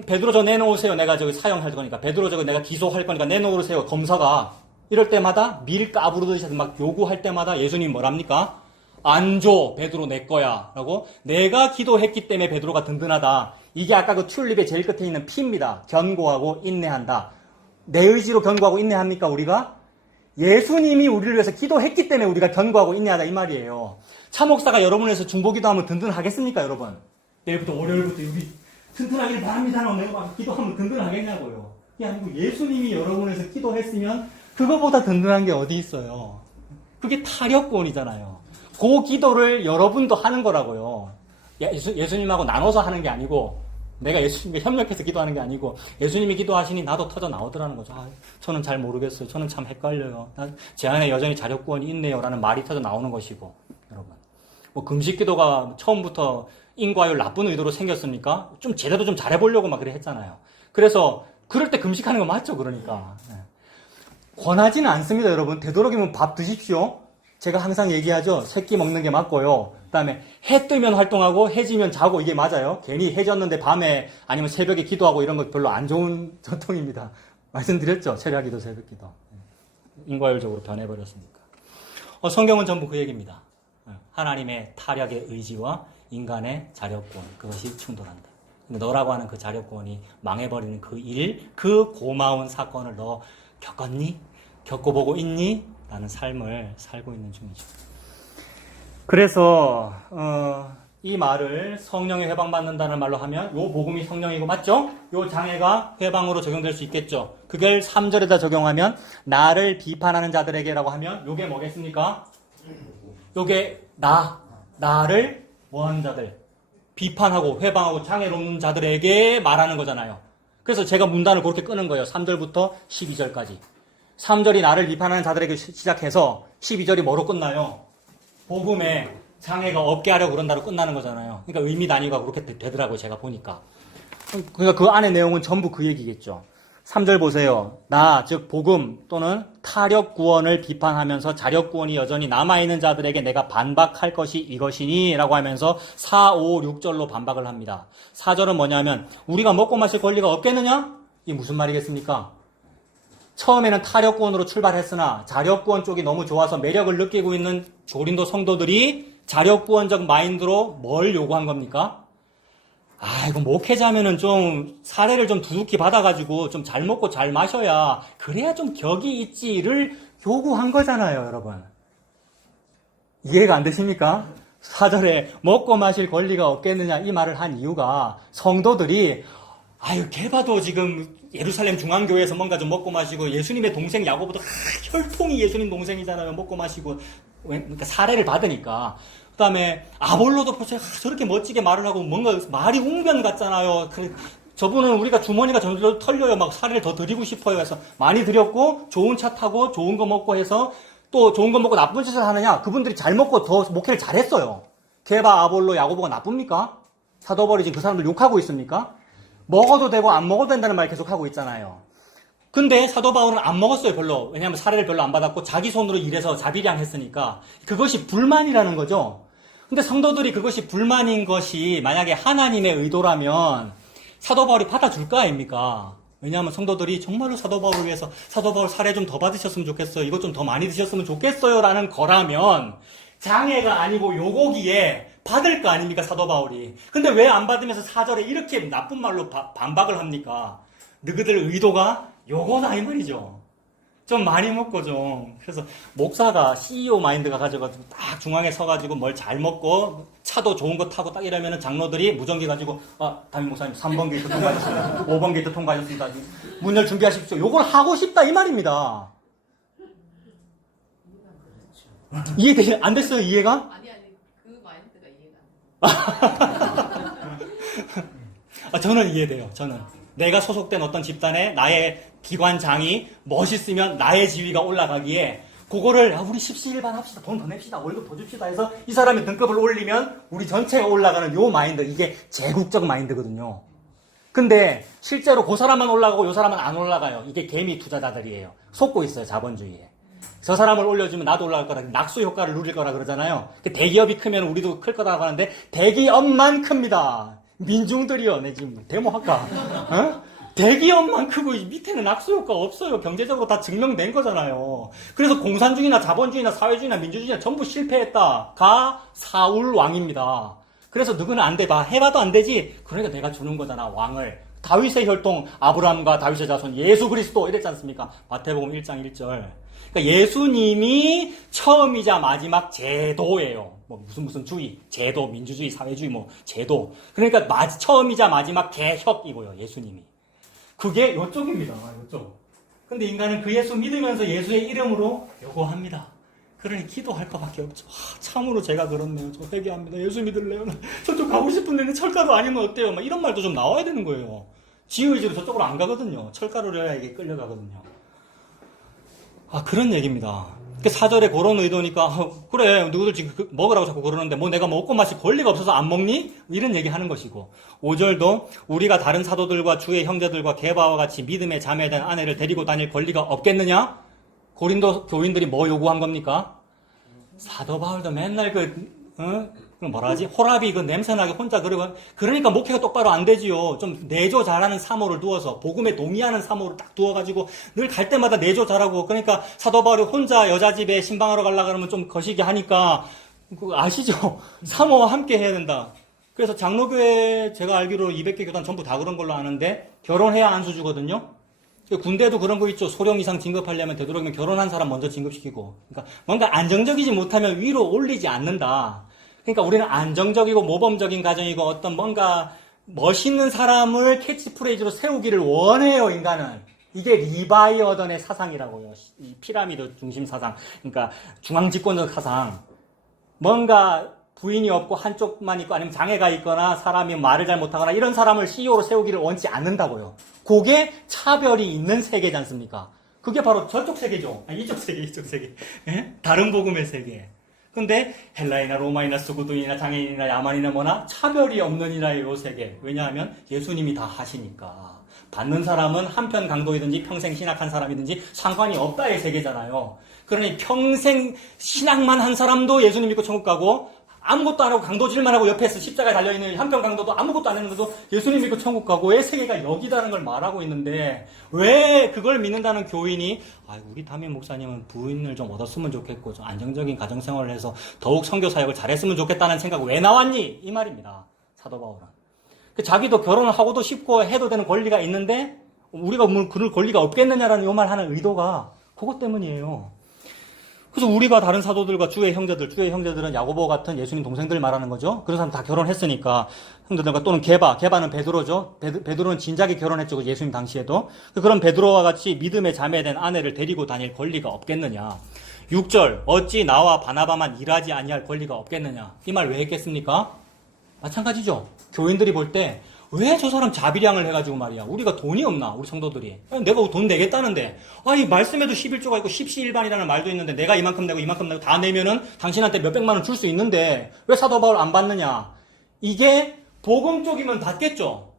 베드로 저 내놓으세요. 내가 저기 사형할 거니까. 베드로 저거 내가 기소할 거니까 내놓으세요. 검사가. 이럴 때마다 밀 까부르듯이 막 요구할 때마다 예수님 뭐랍니까? 안 줘. 베드로 내 거야. 라고. 내가 기도했기 때문에 베드로가 든든하다. 이게 아까 그 튤립의 제일 끝에 있는 피입니다. 견고하고 인내한다. 내 의지로 견고하고 인내합니까 우리가? 예수님이 우리를 위해서 기도했기 때문에 우리가 견고하고 인내하다 이 말이에요. 차 목사가 여러분을 위해서 중보기도하면 든든하겠습니까 여러분? 내일부터 월요일부터 여기 튼튼하기를 바랍니다. 내가 막 기도하면 든든하겠냐고요. 이게 아니고 예수님이 여러분을 위해서 기도했으면 그거보다 든든한 게 어디 있어요. 그게 타력구원이잖아요. 그 기도를 여러분도 하는 거라고요. 예수님하고 나눠서 하는 게 아니고 내가 예수님과 협력해서 기도하는 게 아니고 예수님이 기도하시니 나도 터져 나오더라는 거죠. 저는 잘 모르겠어요. 저는 참 헷갈려요. 제 안에 여전히 자력구원이 있네요. 라는 말이 터져 나오는 것이고 여러분 뭐 금식 기도가 처음부터 인과율 나쁜 의도로 생겼습니까? 좀 제대로 좀 잘해보려고 막 그래 했잖아요. 그래서 그럴 때 금식하는 거 맞죠? 그러니까 권하지는 않습니다. 여러분 되도록이면 밥 드십시오. 제가 항상 얘기하죠. 새끼 먹는 게 맞고요. 그 다음에 해 뜨면 활동하고 해 지면 자고 이게 맞아요. 괜히 해 졌는데 밤에 아니면 새벽에 기도하고 이런 거 별로 안 좋은 전통입니다. 말씀드렸죠. 철야기도 새벽기도. 인과율적으로 변해버렸으니까. 성경은 전부 그 얘기입니다. 하나님의 타락의 의지와 인간의 자력구원 그것이 충돌한다. 근데 너라고 하는 그 자력구원이 망해버리는 그 일, 그 고마운 사건을 너 겪었니? 겪어보고 있니? 라는 삶을 살고 있는 중이죠. 그래서 이 말을 성령의 회방받는다는 말로 하면 요 복음이 성령이고 맞죠? 요 장애가 회방으로 적용될 수 있겠죠. 그걸 3절에다 적용하면 나를 비판하는 자들에게라고 하면 요게 뭐겠습니까? 요게 나를 뭐하는 자들 비판하고 회방하고 장애 놓는 자들에게 말하는 거잖아요. 그래서 제가 문단을 그렇게 끄는 거예요. 3절부터 12절까지. 3절이 나를 비판하는 자들에게 시작해서 12절이 뭐로 끝나요? 복음에 장애가 없게 하려고 그런다로 끝나는 거잖아요. 그러니까 의미 단위가 그렇게 되더라고요. 제가 보니까. 그러니까 그 안에 내용은 전부 그 얘기겠죠. 3절 보세요. 나, 즉 복음 또는 타력 구원을 비판하면서 자력 구원이 여전히 남아있는 자들에게 내가 반박할 것이 이것이니 라고 하면서 4, 5, 6절로 반박을 합니다. 4절은 뭐냐면 우리가 먹고 마실 권리가 없겠느냐? 이게 무슨 말이겠습니까? 처음에는 타력구원으로 출발했으나 자력구원 쪽이 너무 좋아서 매력을 느끼고 있는 고린도 성도들이 자력구원적 마인드로 뭘 요구한 겁니까? 이거 목회자면은 좀 사례를 좀 두둑히 받아가지고 좀 잘 먹고 잘 마셔야 그래야 좀 격이 있지를 요구한 거잖아요, 여러분. 이해가 안 되십니까? 4절에 먹고 마실 권리가 없겠느냐 이 말을 한 이유가 성도들이 아유, 걔봐도 지금 예루살렘 중앙교회에서 뭔가 좀 먹고 마시고 예수님의 동생 야고보도 혈통이 예수님 동생이잖아요. 먹고 마시고. 그러니까 사례를 받으니까. 그 다음에 아볼로도 저렇게 멋지게 말을 하고 뭔가 말이 웅변 같잖아요. 저분은 우리가 주머니가 점점 털려요. 막 사례를 더 드리고 싶어요. 해서 많이 드렸고 좋은 차 타고 좋은 거 먹고 해서 또 좋은 거 먹고 나쁜 짓을 하느냐? 그분들이 잘 먹고 더 목회를 잘했어요. 게바, 아볼로, 야고보가 나쁩니까? 사도 바울이 지금 그 사람들 욕하고 있습니까? 먹어도 되고 안 먹어도 된다는 말 계속 하고 있잖아요. 근데 사도 바울은 안 먹었어요, 별로. 왜냐하면 사례를 별로 안 받았고 자기 손으로 일해서 자비량 했으니까. 그것이 불만이라는 거죠. 근데 성도들이 그것이 불만인 것이 만약에 하나님의 의도라면 사도 바울이 받아줄 거 아닙니까? 왜냐하면 성도들이 정말로 사도 바울을 위해서 사도 바울 사례 좀 더 받으셨으면 좋겠어요. 이것 좀 더 많이 드셨으면 좋겠어요. 라는 거라면 장애가 아니고 요거기에 받을 거 아닙니까, 사도 바울이. 근데 왜 안 받으면서 4절에 이렇게 나쁜 말로 반박을 합니까? 너희들 의도가 요거다 이 말이죠. 좀 많이 먹고 좀. 그래서 목사가 CEO 마인드가 가져가지고 딱 중앙에 서가지고 뭘 잘 먹고 차도 좋은 거 타고 딱 이러면은 장로들이 무전기 가지고 담임 목사님 3번 게이트 통과하셨습니다. 5번 게이트 통과하셨습니다. 문열 준비하십시오. 요걸 하고 싶다 이 말입니다. 이해되시, 안 됐어요, 이해가? 아니, 그 마인드가 이해가 안 돼. 저는 이해돼요, 저는. 내가 소속된 어떤 집단에 나의 기관장이 멋있으면 나의 지위가 올라가기에 그거를 우리 십시일반 합시다. 돈 더 냅시다. 월급 더 줍시다 해서 이 사람의 등급을 올리면 우리 전체가 올라가는 요 마인드. 이게 제국적 마인드거든요. 근데 실제로 그 사람만 올라가고 요 사람은 안 올라가요. 이게 개미 투자자들이에요. 속고 있어요. 자본주의에. 저 사람을 올려주면 나도 올라갈 거다. 낙수 효과를 누릴 거라 그러잖아요. 대기업이 크면 우리도 클 거다라고 하는데 대기업만 큽니다. 민중들이요. 내 지금 데모할까? 어? 대기업만 크고 밑에는 악수 효과 없어요. 경제적으로 다 증명된 거잖아요. 그래서 공산주의나 자본주의나 사회주의나 민주주의나 전부 실패했다. 가 사울 왕입니다. 그래서 누구는 안 돼. 해봐도 안 되지. 그러니까 내가 주는 거잖아. 왕을. 다윗의 혈통 아브라함과 다윗의 자손 예수 그리스도 이랬지 않습니까? 마태복음 1장 1절. 그러니까 예수님이 처음이자 마지막 제도예요. 무슨 주의, 제도, 민주주의, 사회주의, 제도. 그러니까 처음이자 마지막 개혁이고요, 예수님이. 그게 요쪽입니다, 요쪽. 근데 인간은 그 예수 믿으면서 예수의 이름으로 요거 합니다. 그러니 기도할 것밖에 없죠. 참으로 제가 그렇네요. 저 회개합니다. 예수 믿을래요. 저쪽 가고 싶은데 철가루 아니면 어때요? 이런 말도 좀 나와야 되는 거예요. 지의지로 저쪽으로 안 가거든요. 철가루를 해야 이게 끌려가거든요. 그런 얘기입니다. 4절에 그런 의도니까, 그래, 누구들 지금 먹으라고 자꾸 그러는데, 내가 먹고 마실 권리가 없어서 안 먹니? 이런 얘기 하는 것이고. 5절도, 우리가 다른 사도들과 주의 형제들과 게바와 같이 믿음에 자매된 아내를 데리고 다닐 권리가 없겠느냐? 고린도 교인들이 뭐 요구한 겁니까? 사도 바울도 맨날 뭐라 하지? 호랍이 냄새나게 혼자 그러니까 목회가 똑바로 안 되지요. 좀 내조 잘하는 사모를 두어서, 복음에 동의하는 사모를 딱 두어가지고, 늘 갈 때마다 내조 잘하고, 그러니까 사도 바울이 혼자 여자 집에 신방하러 가려고 그러면 좀 거시기 하니까, 아시죠? 사모와 함께 해야 된다. 그래서 장로교회 제가 알기로 200개 교단 전부 다 그런 걸로 아는데, 결혼해야 안수주거든요? 군대도 그런 거 있죠. 소령 이상 진급하려면 되도록이면 결혼한 사람 먼저 진급시키고. 그러니까 뭔가 안정적이지 못하면 위로 올리지 않는다. 그러니까 우리는 안정적이고 모범적인 가정이고 어떤 뭔가 멋있는 사람을 캐치프레이즈로 세우기를 원해요, 인간은. 이게 리바이어던의 사상이라고요. 이 피라미드 중심 사상. 그러니까 중앙집권적 사상. 뭔가 부인이 없고 한쪽만 있고 아니면 장애가 있거나 사람이 말을 잘 못하거나 이런 사람을 CEO로 세우기를 원치 않는다고요. 그게 차별이 있는 세계지 않습니까? 그게 바로 저쪽 세계죠. 이쪽 세계. 예? 다른 복음의 세계. 근데 헬라이나 로마이나 스구두인이나 장애인이나 야만이나 뭐나 차별이 없는 이라의 요 세계. 왜냐하면 예수님이 다 하시니까. 받는 사람은 한편 강도이든지 평생 신학한 사람이든지 상관이 없다의 세계잖아요. 그러니 평생 신학만 한 사람도 예수님 믿고 천국 가고 아무것도 안 하고 강도질만 하고 옆에서 십자가에 달려있는 한편 강도도 아무것도 안 했는데도 예수님 믿고 천국 가고의 세계가 여기다는 걸 말하고 있는데 왜 그걸 믿는다는 교인이 우리 담임 목사님은 부인을 좀 얻었으면 좋겠고 좀 안정적인 가정생활을 해서 더욱 선교 사역을 잘했으면 좋겠다는 생각 왜 나왔니? 이 말입니다. 사도 바울은. 자기도 결혼을 하고도 싶고 해도 되는 권리가 있는데 우리가 그럴 권리가 없겠느냐라는 요 말 하는 의도가 그것 때문이에요. 그래서 우리가 다른 사도들과 주의 형제들은 야고보 같은 예수님 동생들 말하는 거죠. 그런 사람 다 결혼했으니까 형제들과 또는 게바는 베드로죠. 베드로는 진작에 결혼했죠. 예수님 당시에도. 그런 베드로와 같이 믿음의 자매된 아내를 데리고 다닐 권리가 없겠느냐. 6절 어찌 나와 바나바만 일하지 아니할 권리가 없겠느냐. 이 말 왜 했겠습니까? 마찬가지죠. 교인들이 볼 때 왜 저 사람 자비량을 해가지고 말이야. 우리가 돈이 없나? 우리 성도들이. 내가 돈 내겠다는데. 아니, 말씀에도 11조가 있고 10시일반이라는 말도 있는데 내가 이만큼 내고 다 내면은 당신한테 몇백만 원 줄 수 있는데 왜 사도 바울 안 받느냐? 이게 복음 쪽이면 받겠죠.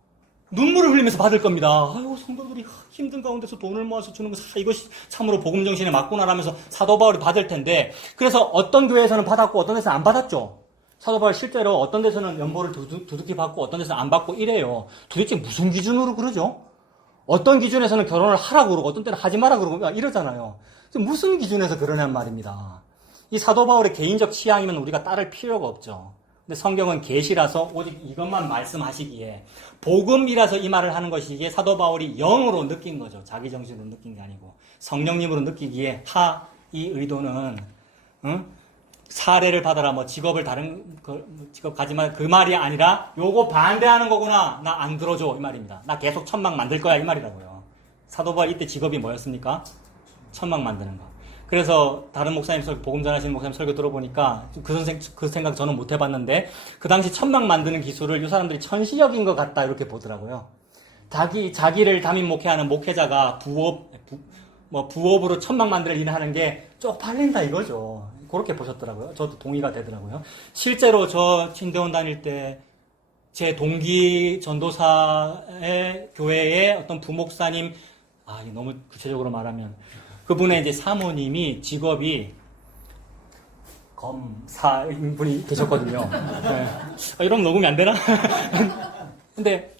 눈물을 흘리면서 받을 겁니다. 아유, 성도들이 힘든 가운데서 돈을 모아서 주는 거 이것이 참으로 복음 정신에 맞구나라면서 사도 바울이 받을 텐데 그래서 어떤 교회에서는 받았고 어떤 데서는 안 받았죠. 사도 바울 실제로 어떤 데서는 연보를 두둑히 받고 어떤 데서는 안 받고 이래요. 도대체 무슨 기준으로 그러죠? 어떤 기준에서는 결혼을 하라고 그러고 어떤 때는 하지 마라 그러고 이러잖아요. 무슨 기준에서 그러냔 말입니다. 이 사도 바울의 개인적 취향이면 우리가 따를 필요가 없죠. 근데 성경은 계시라서 오직 이것만 말씀하시기에 복음이라서 이 말을 하는 것이기에 사도 바울이 영으로 느낀 거죠. 자기 정신으로 느낀 게 아니고 성령님으로 느끼기에 이 의도는 사례를 받아라, 직업을 직업 가지만 그 말이 아니라 요거 반대하는 거구나. 나 안 들어줘. 이 말입니다. 나 계속 천막 만들 거야. 이 말이라고요. 사도 바울 이때 직업이 뭐였습니까? 천막 만드는 거. 그래서 다른 목사님 복음 전하시는 목사님 설교 들어보니까 그 생각 저는 못 해봤는데 그 당시 천막 만드는 기술을 이 사람들이 천시적인 것 같다 이렇게 보더라고요. 자기를 담임 목회하는 목회자가 부업으로 천막 만들 일을 하는 게 쪽팔린다 이거죠. 그렇게 보셨더라고요. 저도 동의가 되더라고요. 실제로 저 신대원 다닐 때 제 동기 전도사의 교회의 어떤 부목사님, 너무 구체적으로 말하면 그분의 이제 사모님이 직업이 검사인 분이 계셨거든요. 네. 이러면 녹음이 안 되나? 근데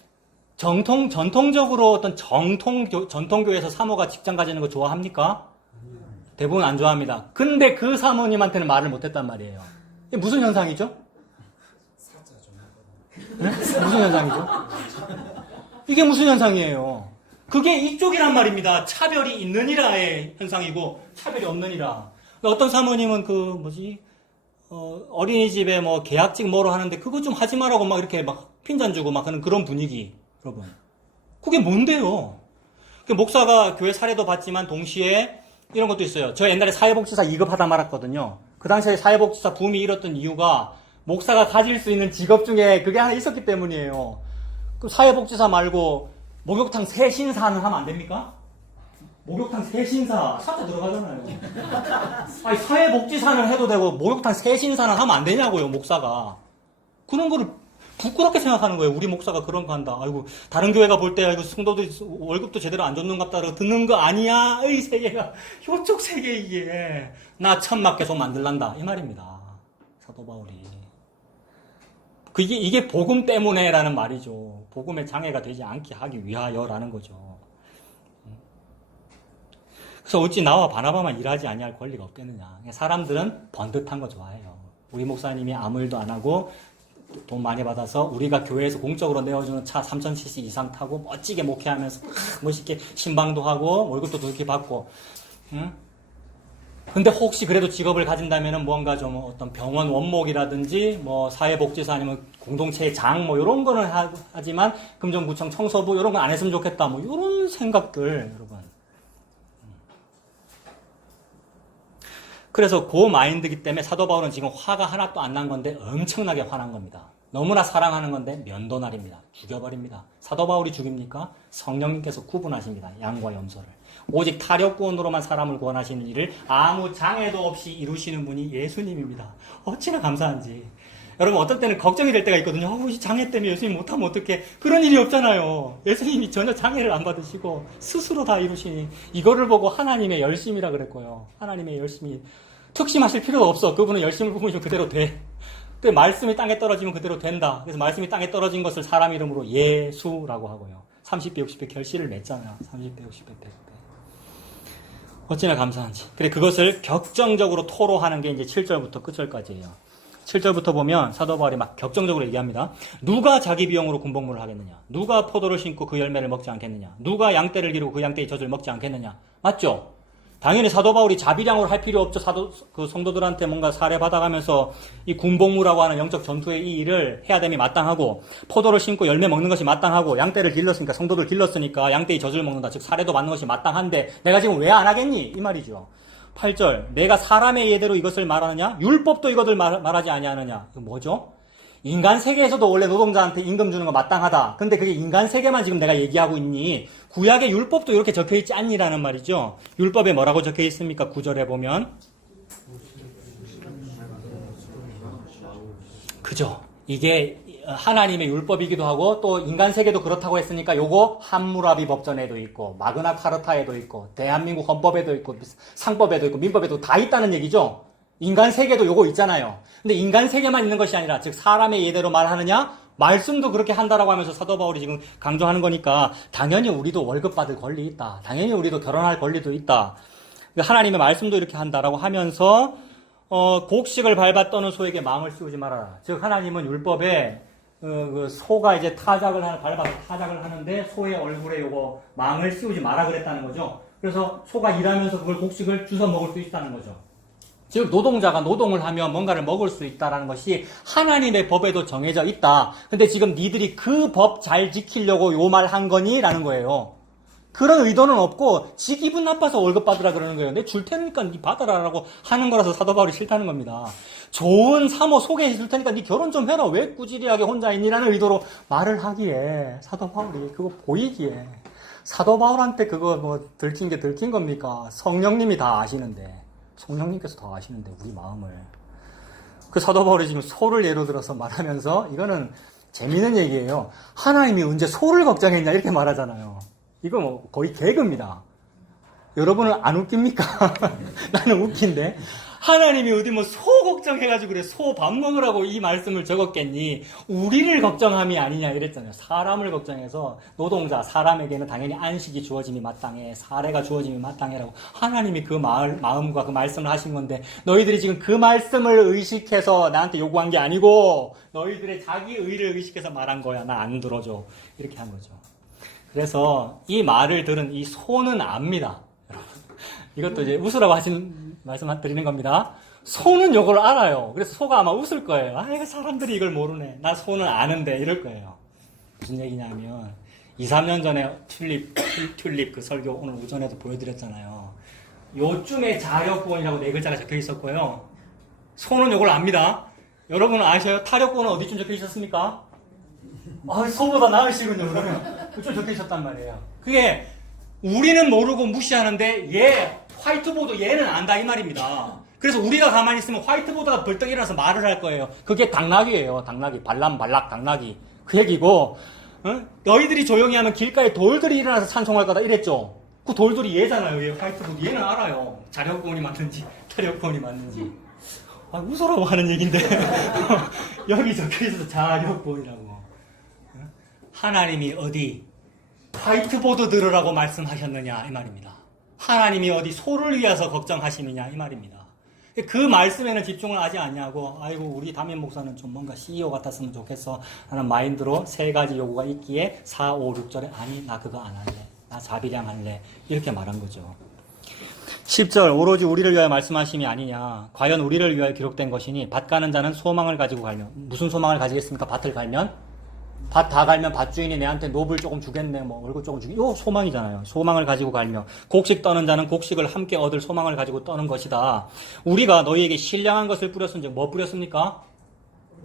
전통적으로 어떤 전통교회에서 사모가 직장 가지는 거 좋아합니까? 대부분 안 좋아합니다. 근데 그 사모님한테는 말을 못했단 말이에요. 이게 무슨 현상이죠? 네? 무슨 현상이죠? 이게 무슨 현상이에요? 그게 이쪽이란 말입니다. 차별이 있느니라의 현상이고 차별이 없느니라. 어떤 사모님은 어린이집에 계약직 뭐로 하는데 그거 좀 하지 말라고 이렇게 핀잔 주고 그런 분위기. 여러분. 그게 뭔데요? 목사가 교회 사례도 봤지만 동시에 이런 것도 있어요. 저 옛날에 사회복지사 2급 하다 말았거든요. 그 당시에 사회복지사 붐이 일었던 이유가 목사가 가질 수 있는 직업 중에 그게 하나 있었기 때문이에요. 그 사회복지사 말고 목욕탕 세신사는 하면 안 됩니까? 목욕탕 세신사 사자 들어가잖아요. 사회복지사는 해도 되고 목욕탕 세신사는 하면 안 되냐고요, 목사가. 그런 거를 부끄럽게 생각하는 거예요. 우리 목사가 그런 거 한다. 아이고, 다른 교회가 볼 때, 성도들이 월급도 제대로 안 줬는갑다. 듣는 거 아니야? 이 세계가, 요쪽 세계 이게. 나 천막 계속 만들란다. 이 말입니다. 사도 바울이. 이게 복음 때문에라는 말이죠. 복음의 장애가 되지 않게 하기 위하여라는 거죠. 그래서 어찌 나와 바나바만 일하지 아니할 권리가 없겠느냐. 사람들은 번듯한 거 좋아해요. 우리 목사님이 아무 일도 안 하고 돈 많이 받아서 우리가 교회에서 공적으로 내어주는 차 3000cc 이상 타고 멋지게 목회하면서 멋있게 신방도 하고 월급도 두둑히 받고, 근데 혹시 그래도 직업을 가진다면은 뭔가 좀 어떤 병원 원목이라든지 사회복지사 아니면 공동체의 장 이런 거는 하지만 금정구청 청소부 이런 건 안 했으면 좋겠다 이런 생각들 여러분. 그래서 그 마인드이기 때문에 사도 바울은 지금 화가 하나도 안 난 건데 엄청나게 화난 겁니다. 너무나 사랑하는 건데 면도날입니다. 죽여버립니다. 사도 바울이 죽입니까? 성령님께서 구분하십니다. 양과 염소를. 오직 타력구원으로만 사람을 구원하시는 일을 아무 장애도 없이 이루시는 분이 예수님입니다. 어찌나 감사한지. 여러분 어떤 때는 걱정이 될 때가 있거든요. 이 장애 때문에 예수님 못하면 어떡해. 그런 일이 없잖아요. 예수님이 전혀 장애를 안 받으시고 스스로 다 이루시니 이거를 보고 하나님의 열심이라 그랬고요. 하나님의 열심이 특심하실 필요도 없어. 그분은 열심을 부으시면 그대로 돼. 근데 말씀이 땅에 떨어지면 그대로 된다. 그래서 말씀이 땅에 떨어진 것을 사람 이름으로 예수라고 하고요. 30배 60배 결실을 맺잖아요. 30배 60배 100배. 어찌나 감사한지. 그래 그것을 격정적으로 토로하는 게 이제 7절부터 끝절까지예요. 7절부터 보면 사도 바울이 격정적으로 얘기합니다. 누가 자기 비용으로 군복무를 하겠느냐? 누가 포도를 심고 그 열매를 먹지 않겠느냐? 누가 양떼를 기르고 그 양떼의 젖을 먹지 않겠느냐? 맞죠? 당연히 사도 바울이 자비량으로 할 필요 없죠. 그 성도들한테 뭔가 사례 받아가면서 이 군복무라고 하는 영적 전투의 이 일을 해야 됨이 마땅하고, 포도를 심고 열매 먹는 것이 마땅하고, 양떼를 길렀으니까, 성도들 길렀으니까 양떼의 젖을 먹는다. 즉 사례도 받는 것이 마땅한데 내가 지금 왜 안 하겠니? 이 말이죠. 8절, 내가 사람의 예대로 이것을 말하느냐? 율법도 이것을 말하지 아니하느냐? 이거 뭐죠? 인간 세계에서도 원래 노동자한테 임금 주는 거 마땅하다. 근데 그게 인간 세계만 지금 내가 얘기하고 있니? 구약의 율법도 이렇게 적혀있지 않니라는 말이죠. 율법에 뭐라고 적혀 있습니까? 9절에 보면. 그죠? 이게 하나님의 율법이기도 하고 또 인간 세계도 그렇다고 했으니까 요거 함무라비 법전에도 있고 마그나 카르타에도 있고 대한민국 헌법에도 있고 상법에도 있고 민법에도 다 있다는 얘기죠. 인간 세계도 요거 있잖아요. 근데 인간 세계만 있는 것이 아니라 즉 사람의 예대로 말하느냐? 말씀도 그렇게 한다라고 하면서 사도 바울이 지금 강조하는 거니까 당연히 우리도 월급 받을 권리 있다. 당연히 우리도 결혼할 권리도 있다. 하나님의 말씀도 이렇게 한다라고 하면서 곡식을 밟아 떠는 소에게 마음을 씌우지 말아라. 즉 하나님은 율법에 그 소가 이제 밟아서 타작을 하는데 소의 얼굴에 요거 망을 씌우지 마라 그랬다는 거죠. 그래서 소가 일하면서 그걸 곡식을 주워 먹을 수 있다는 거죠. 즉 노동자가 노동을 하면 뭔가를 먹을 수 있다는 것이 하나님의 법에도 정해져 있다. 근데 지금 니들이 그 법 잘 지키려고 요 말 한 거니? 라는 거예요. 그런 의도는 없고 지 기분 나빠서 월급 받으라 그러는 거예요. 내 줄 테니까 니 받아라라고 하는 거라서 사도 바울이 싫다는 겁니다. 좋은 사모 소개해 줄 테니까 니 결혼 좀 해라. 왜 꾸지리하게 혼자 있니라는 의도로 말을 하기에 사도 바울이 그거 보이기에 사도 바울한테 그거 뭐 들킨 게 들킨 겁니까? 성령님이 다 아시는데 성령님께서 더 아시는데 우리 마음을. 그 사도 바울이 지금 소를 예로 들어서 말하면서 이거는 재미있는 얘기예요. 하나님이 언제 소를 걱정했냐 이렇게 말하잖아요. 이거 뭐 거의 개그입니다. 여러분은 안 웃깁니까? 나는 웃긴데. 하나님이 어디 뭐 소 걱정해가지고 그래 소 밥 먹으라고 이 말씀을 적었겠니? 우리를 걱정함이 아니냐 이랬잖아요. 사람을 걱정해서 노동자 사람에게는 당연히 안식이 주어짐이 마땅해, 사례가 주어짐이 마땅해라고 하나님이 그 마음과 그 말씀을 하신 건데 너희들이 지금 그 말씀을 의식해서 나한테 요구한 게 아니고 너희들의 자기 의를 의식해서 말한 거야. 나 안 들어줘. 이렇게 한 거죠. 그래서 이 말을 들은 이 소는 압니다. 이것도 이제 웃으라고 하신 말씀 드리는 겁니다. 소는 요걸 알아요. 그래서 소가 아마 웃을 거예요. 아, 이거 사람들이 이걸 모르네. 나 소는 아는데 이럴 거예요. 무슨 얘기냐면 2, 3년 전에 튤립 그 설교 오늘 오전에도 보여드렸잖아요. 요쯤에 자력권이라고 4글자가 적혀 있었고요. 소는 요걸 압니다. 여러분 아셔요? 타력권은 어디쯤 적혀 있었습니까? 아, 소보다 나으시군요. 그러면 그쪽 적혀 있었단 말이에요. 그게 우리는 모르고 무시하는데 화이트보드 얘는 안다 이 말입니다. 그래서 우리가 가만히 있으면 화이트보드가 벌떡 일어나서 말을 할 거예요. 그게 당나귀예요. 당나귀. 발람발락 당나귀. 그 얘기고 너희들이 조용히 하면 길가에 돌들이 일어나서 찬송할 거다 이랬죠. 그 돌들이 얘잖아요. 얘 화이트보드. 얘는 알아요. 자력권이 맞는지 타력권이 맞는지. 아, 웃으라고 하는 얘기인데 여기 적혀있어서 자력권이라고. 하나님이 어디 화이트보드 들으라고 말씀하셨느냐 이 말입니다. 하나님이 어디 소를 위해서 걱정하시느냐 이 말입니다. 그 말씀에는 집중을 하지 않냐고 아이고 우리 담임 목사는 좀 뭔가 CEO 같았으면 좋겠어 하는 마인드로 3가지 요구가 있기에 4, 5, 6절에 아니 나 그거 안 할래. 나 자비량 할래. 이렇게 말한 거죠. 10절 오로지 우리를 위하여 말씀하심이 아니냐. 과연 우리를 위하여 기록된 것이니 밭 가는 자는 소망을 가지고 갈며. 무슨 소망을 가지겠습니까? 밭을 갈면? 밭 다 갈면 밭주인이 내한테 노블 조금 주겠네, 뭐 월급 조금 주겠네. 이거 소망이잖아요. 소망을 가지고 갈며 곡식 떠는 자는 곡식을 함께 얻을 소망을 가지고 떠는 것이다. 우리가 너희에게 신령한 것을 뿌렸은즉 뭐 뿌렸습니까?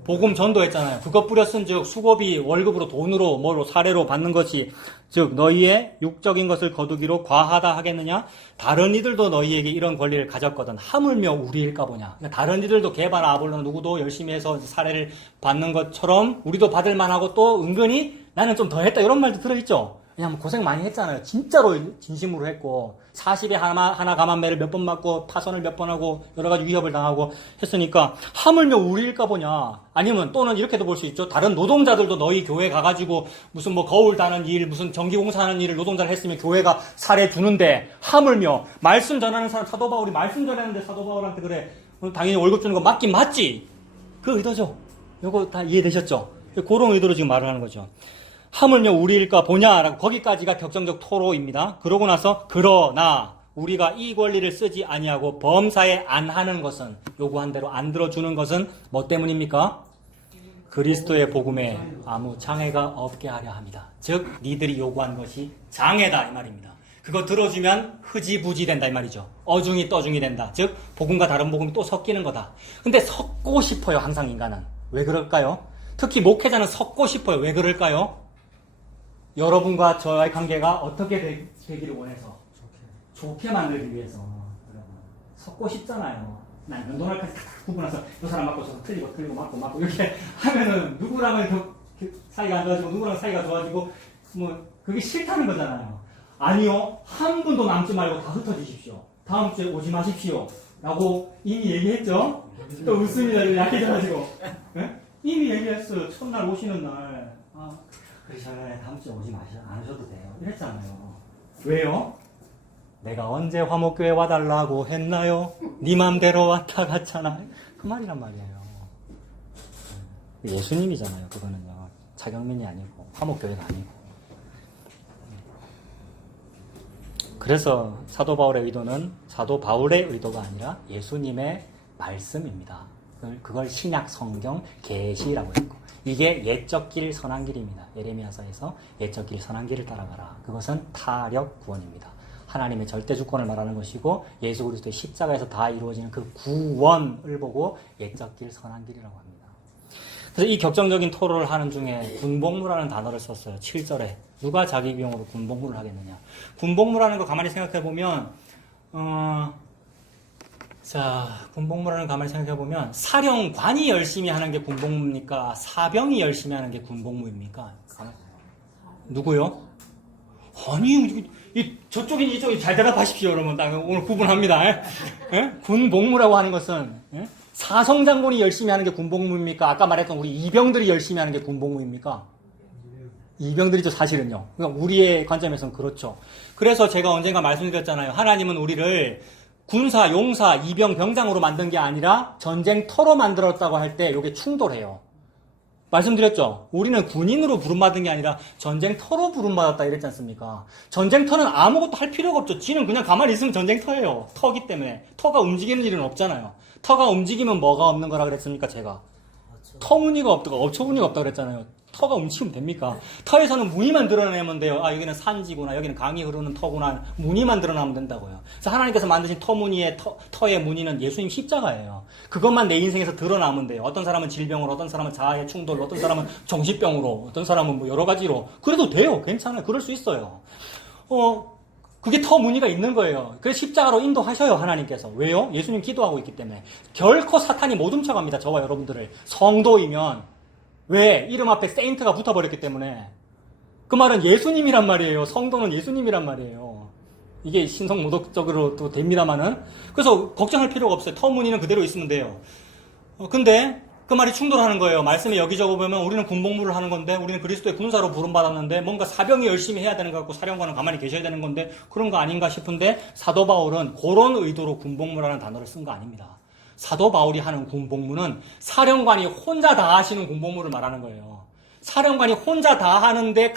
복음 전도했잖아요. 그거 뿌렸은즉 수고비 월급으로 돈으로 뭐로 사례로 받는 것이 즉 너희의 육적인 것을 거두기로 과하다 하겠느냐? 다른 이들도 너희에게 이런 권리를 가졌거든 하물며 우리일까 보냐. 그러니까 다른 이들도 게바나 아볼로 누구도 열심히 해서 사례를 받는 것처럼 우리도 받을 만하고 또 은근히 나는 좀 더 했다 이런 말도 들어있죠. 왜냐면 고생 많이 했잖아요. 진짜로 진심으로 했고 40에 하나 감한매를 몇 번 맞고 파선을 몇 번 하고 여러 가지 위협을 당하고 했으니까 하물며 우리일까 보냐. 아니면 또는 이렇게도 볼 수 있죠. 다른 노동자들도 너희 교회 가가지고 무슨 뭐 거울 다는 일 무슨 전기공사 하는 일을 노동자를 했으면 교회가 사례 주는데 하물며 말씀 전하는 사람 사도 바울이 말씀 전했는데 사도 바울한테 그래 당연히 월급 주는 거 맞긴 맞지. 그 의도죠. 요거 다 이해되셨죠? 그런 의도로 지금 말을 하는 거죠. 하물며 우리일까 보냐라고 거기까지가 격정적 토로입니다. 그러고 나서 그러나 우리가 이 권리를 쓰지 아니하고 범사에 안 하는 것은, 요구한 대로 안 들어주는 것은 뭐 때문입니까? 그리스도의 복음에 아무 장애가 없게 하려 합니다. 즉 니들이 요구한 것이 장애다 이 말입니다. 그거 들어주면 흐지부지 된다 이 말이죠. 어중이 떠중이 된다. 즉 복음과 다른 복음이 또 섞이는 거다. 근데 섞고 싶어요. 항상 인간은. 왜 그럴까요? 특히 목회자는 섞고 싶어요. 왜 그럴까요? 여러분과 저와의 관계가 어떻게 되기를 원해서, 좋게 만들기 위해서. 섞고 싶잖아요. 난 연돈할까지 다 구분해서 이 사람 맞고 저 틀리고 맞고 이렇게 하면은 누구랑은 사이가 안 좋아지고 누구랑 사이가 좋아지고 뭐 그게 싫다는 거잖아요. 아니요, 한 분도 남지 말고 다 흩어지십시오. 다음 주에 오지 마십시오. 라고 이미 얘기했죠? 또 웃습니다. 약해져가지고. 네? 이미 얘기했어요. 첫날 오시는 날. 그러셔야 다음 주에 오지 안 오셔도 돼요. 이랬잖아요. 왜요? 내가 언제 화목교회 와달라고 했나요? 네 맘대로 왔다 갔잖아. 그 말이란 말이에요. 예수님이잖아요. 그거는요. 자경민이 아니고 화목교회가 아니고. 그래서 사도 바울의 의도는 사도 바울의 의도가 아니라 예수님의 말씀입니다. 그걸 신약 성경 계시라고 했고, 이게 옛적 길 선한 길입니다. 예레미야서에서 옛적 길 선한 길을 따라가라. 그것은 타력 구원입니다. 하나님의 절대 주권을 말하는 것이고 예수 그리스도의 십자가에서 다 이루어지는 그 구원을 보고 옛적 길 선한 길이라고 합니다. 그래서 이 격정적인 토론을 하는 중에 군복무라는 단어를 썼어요. 7절에. 누가 자기 비용으로 군복무를 하겠느냐. 군복무라는 거 가만히 생각해 보면 군복무라는 거 가만히 생각해 보면 사령관이 열심히 하는 게 군복무입니까? 사병이 열심히 하는 게 군복무입니까? 누구요? 아니, 저쪽인지 이쪽인지 잘 대답하십시오. 여러분 오늘 구분합니다. 에? 군복무라고 하는 것은 사성장군이 열심히 하는 게 군복무입니까? 아까 말했던 우리 이병들이 열심히 하는 게 군복무입니까? 이병들이죠, 사실은요. 그러니까 우리의 관점에서는 그렇죠. 그래서 제가 언젠가 말씀드렸잖아요. 하나님은 우리를 군사, 용사, 이병, 병장으로 만든 게 아니라 전쟁터로 만들었다고 할 때 이게 충돌해요. 말씀드렸죠? 우리는 군인으로 부름받은 게 아니라 전쟁터로 부름받았다 이랬지 않습니까? 전쟁터는 아무것도 할 필요가 없죠. 지는 그냥 가만히 있으면 전쟁터예요. 터기 때문에. 터가 움직이는 일은 없잖아요. 터가 움직이면 뭐가 없는 거라 그랬습니까, 제가? 터무니가 없다가 업처무니가 없다고 그랬잖아요. 터가 움직이면 됩니까? 터에서는 무늬만 드러내면 돼요. 여기는 산지구나, 여기는 강이 흐르는 터구나, 무늬만 드러나면 된다고요. 그래서 하나님께서 만드신 터무늬의 터의 무늬는 예수님 십자가예요. 그것만 내 인생에서 드러나면 돼요. 어떤 사람은 질병으로, 어떤 사람은 자아의 충돌로, 어떤 사람은 정신병으로, 어떤 사람은 뭐 여러 가지로. 그래도 돼요. 괜찮아요. 그럴 수 있어요. 그게 터 무늬가 있는 거예요. 그래서 십자가로 인도하셔요, 하나님께서. 왜요? 예수님 기도하고 있기 때문에. 결코 사탄이 못 훔쳐갑니다, 저와 여러분들을. 성도이면. 왜? 이름 앞에 세인트가 붙어버렸기 때문에. 그 말은 예수님이란 말이에요. 성도는 예수님이란 말이에요. 이게 신성모독적으로 또 됩니다만은. 그래서 걱정할 필요가 없어요. 터 무늬는 그대로 있으면 돼요. 근데 그 말이 충돌하는 거예요. 말씀에 여기저기 보면 우리는 군복무를 하는 건데, 우리는 그리스도의 군사로 부름받았는데 뭔가 사병이 열심히 해야 되는 것 같고 사령관은 가만히 계셔야 되는 건데 그런 거 아닌가 싶은데, 사도 바울은 그런 의도로 군복무라는 단어를 쓴 거 아닙니다. 사도 바울이 하는 군복무는 사령관이 혼자 다 하시는 군복무를 말하는 거예요. 사령관이 혼자 다 하는데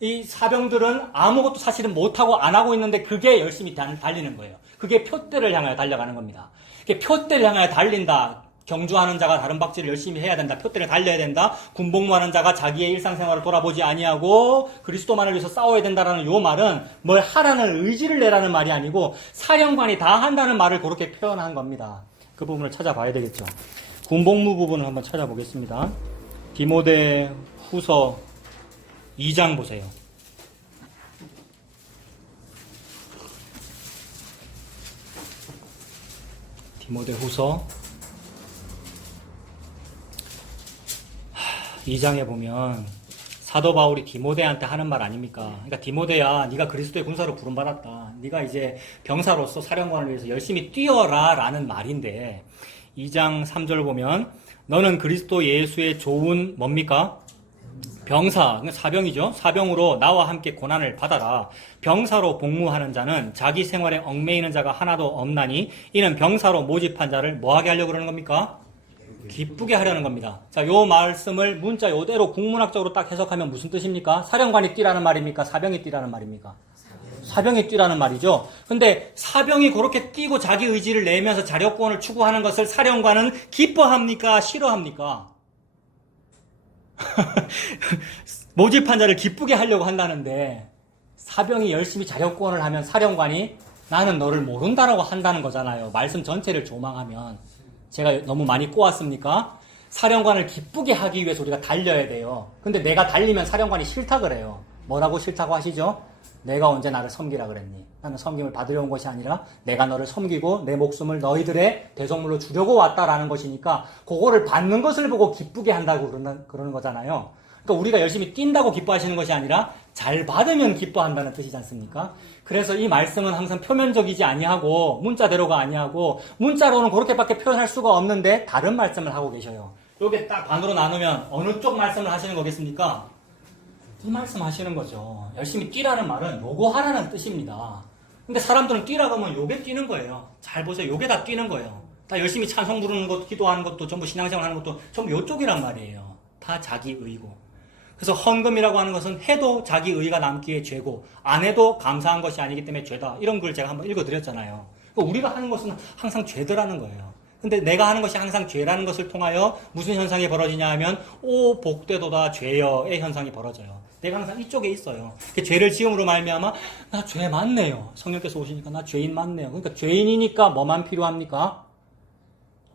이 사병들은 아무것도 사실은 못하고 안 하고 있는데 그게 열심히 달리는 거예요. 그게 표대를 향하여 달려가는 겁니다. 그게 표대를 향하여 달린다. 경주하는 자가 다른 박질을 열심히 해야 된다. 표대를 달려야 된다. 군복무하는 자가 자기의 일상생활을 돌아보지 아니하고 그리스도만을 위해서 싸워야 된다라는 요 말은 뭘 하라는 의지를 내라는 말이 아니고 사령관이 다 한다는 말을 그렇게 표현한 겁니다. 그 부분을 찾아봐야 되겠죠. 군복무 부분을 한번 찾아보겠습니다. 디모데 후서 2장 보세요. 디모데 후서 2장에 보면 사도 바울이 디모데한테 하는 말 아닙니까? 그러니까 디모데야, 네가 그리스도의 군사로 부름받았다. 네가 이제 병사로서 사령관을 위해서 열심히 뛰어라 라는 말인데, 2장 3절 보면 너는 그리스도 예수의 좋은 뭡니까? 병사, 사병이죠. 사병으로 나와 함께 고난을 받아라. 병사로 복무하는 자는 자기 생활에 얽매이는 자가 하나도 없나니 이는 병사로 모집한 자를 뭐하게 하려고 그러는 겁니까? 기쁘게 하려는 겁니다. 자, 요 말씀을 문자 요대로 국문학적으로 딱 해석하면 무슨 뜻입니까? 사령관이 뛰라는 말입니까? 사병이 뛰라는 말입니까? 사병이 뛰라는 말이죠. 근데 사병이 그렇게 뛰고 자기 의지를 내면서 자력권을 추구하는 것을 사령관은 기뻐합니까? 싫어합니까? 모집한 자를 기쁘게 하려고 한다는데 사병이 열심히 자력권을 하면 사령관이 나는 너를 모른다라고 한다는 거잖아요. 말씀 전체를 조망하면. 제가 너무 많이 꼬았습니까? 사령관을 기쁘게 하기 위해서 우리가 달려야 돼요. 근데 내가 달리면 사령관이 싫다 그래요. 뭐라고 싫다고 하시죠? 내가 언제 나를 섬기라 그랬니? 나는 섬김을 받으려 온 것이 아니라 내가 너를 섬기고 내 목숨을 너희들의 대속물로 주려고 왔다라는 것이니까 그거를 받는 것을 보고 기쁘게 한다고 그러는 거잖아요. 그러니까 우리가 열심히 뛴다고 기뻐하시는 것이 아니라 잘 받으면 기뻐한다는 뜻이지 않습니까? 그래서 이 말씀은 항상 표면적이지 아니하고 문자대로가 아니하고 문자로는 그렇게밖에 표현할 수가 없는데 다른 말씀을 하고 계셔요. 요게 딱 반으로 나누면 어느 쪽 말씀을 하시는 거겠습니까? 이 말씀 하시는 거죠. 열심히 뛰라는 말은 요거 하라는 뜻입니다. 근데 사람들은 뛰라고 하면 요게 뛰는 거예요. 잘 보세요. 요게 다 뛰는 거예요. 다 열심히 찬송 부르는 것도 기도하는 것도 전부 신앙생활 하는 것도 전부 요쪽이란 말이에요. 다 자기 의고. 그래서 헌금이라고 하는 것은 해도 자기 의가 남기에 죄고 안 해도 감사한 것이 아니기 때문에 죄다. 이런 글 제가 한번 읽어드렸잖아요. 우리가 하는 것은 항상 죄더라는 거예요. 근데 내가 하는 것이 항상 죄라는 것을 통하여 무슨 현상이 벌어지냐 하면 오 복되도다 죄여의 현상이 벌어져요. 내가 항상 이쪽에 있어요. 죄를 지음으로 말미암아 나 죄 많네요. 성령께서 오시니까 나 죄인 많네요. 그러니까 죄인이니까 뭐만 필요합니까?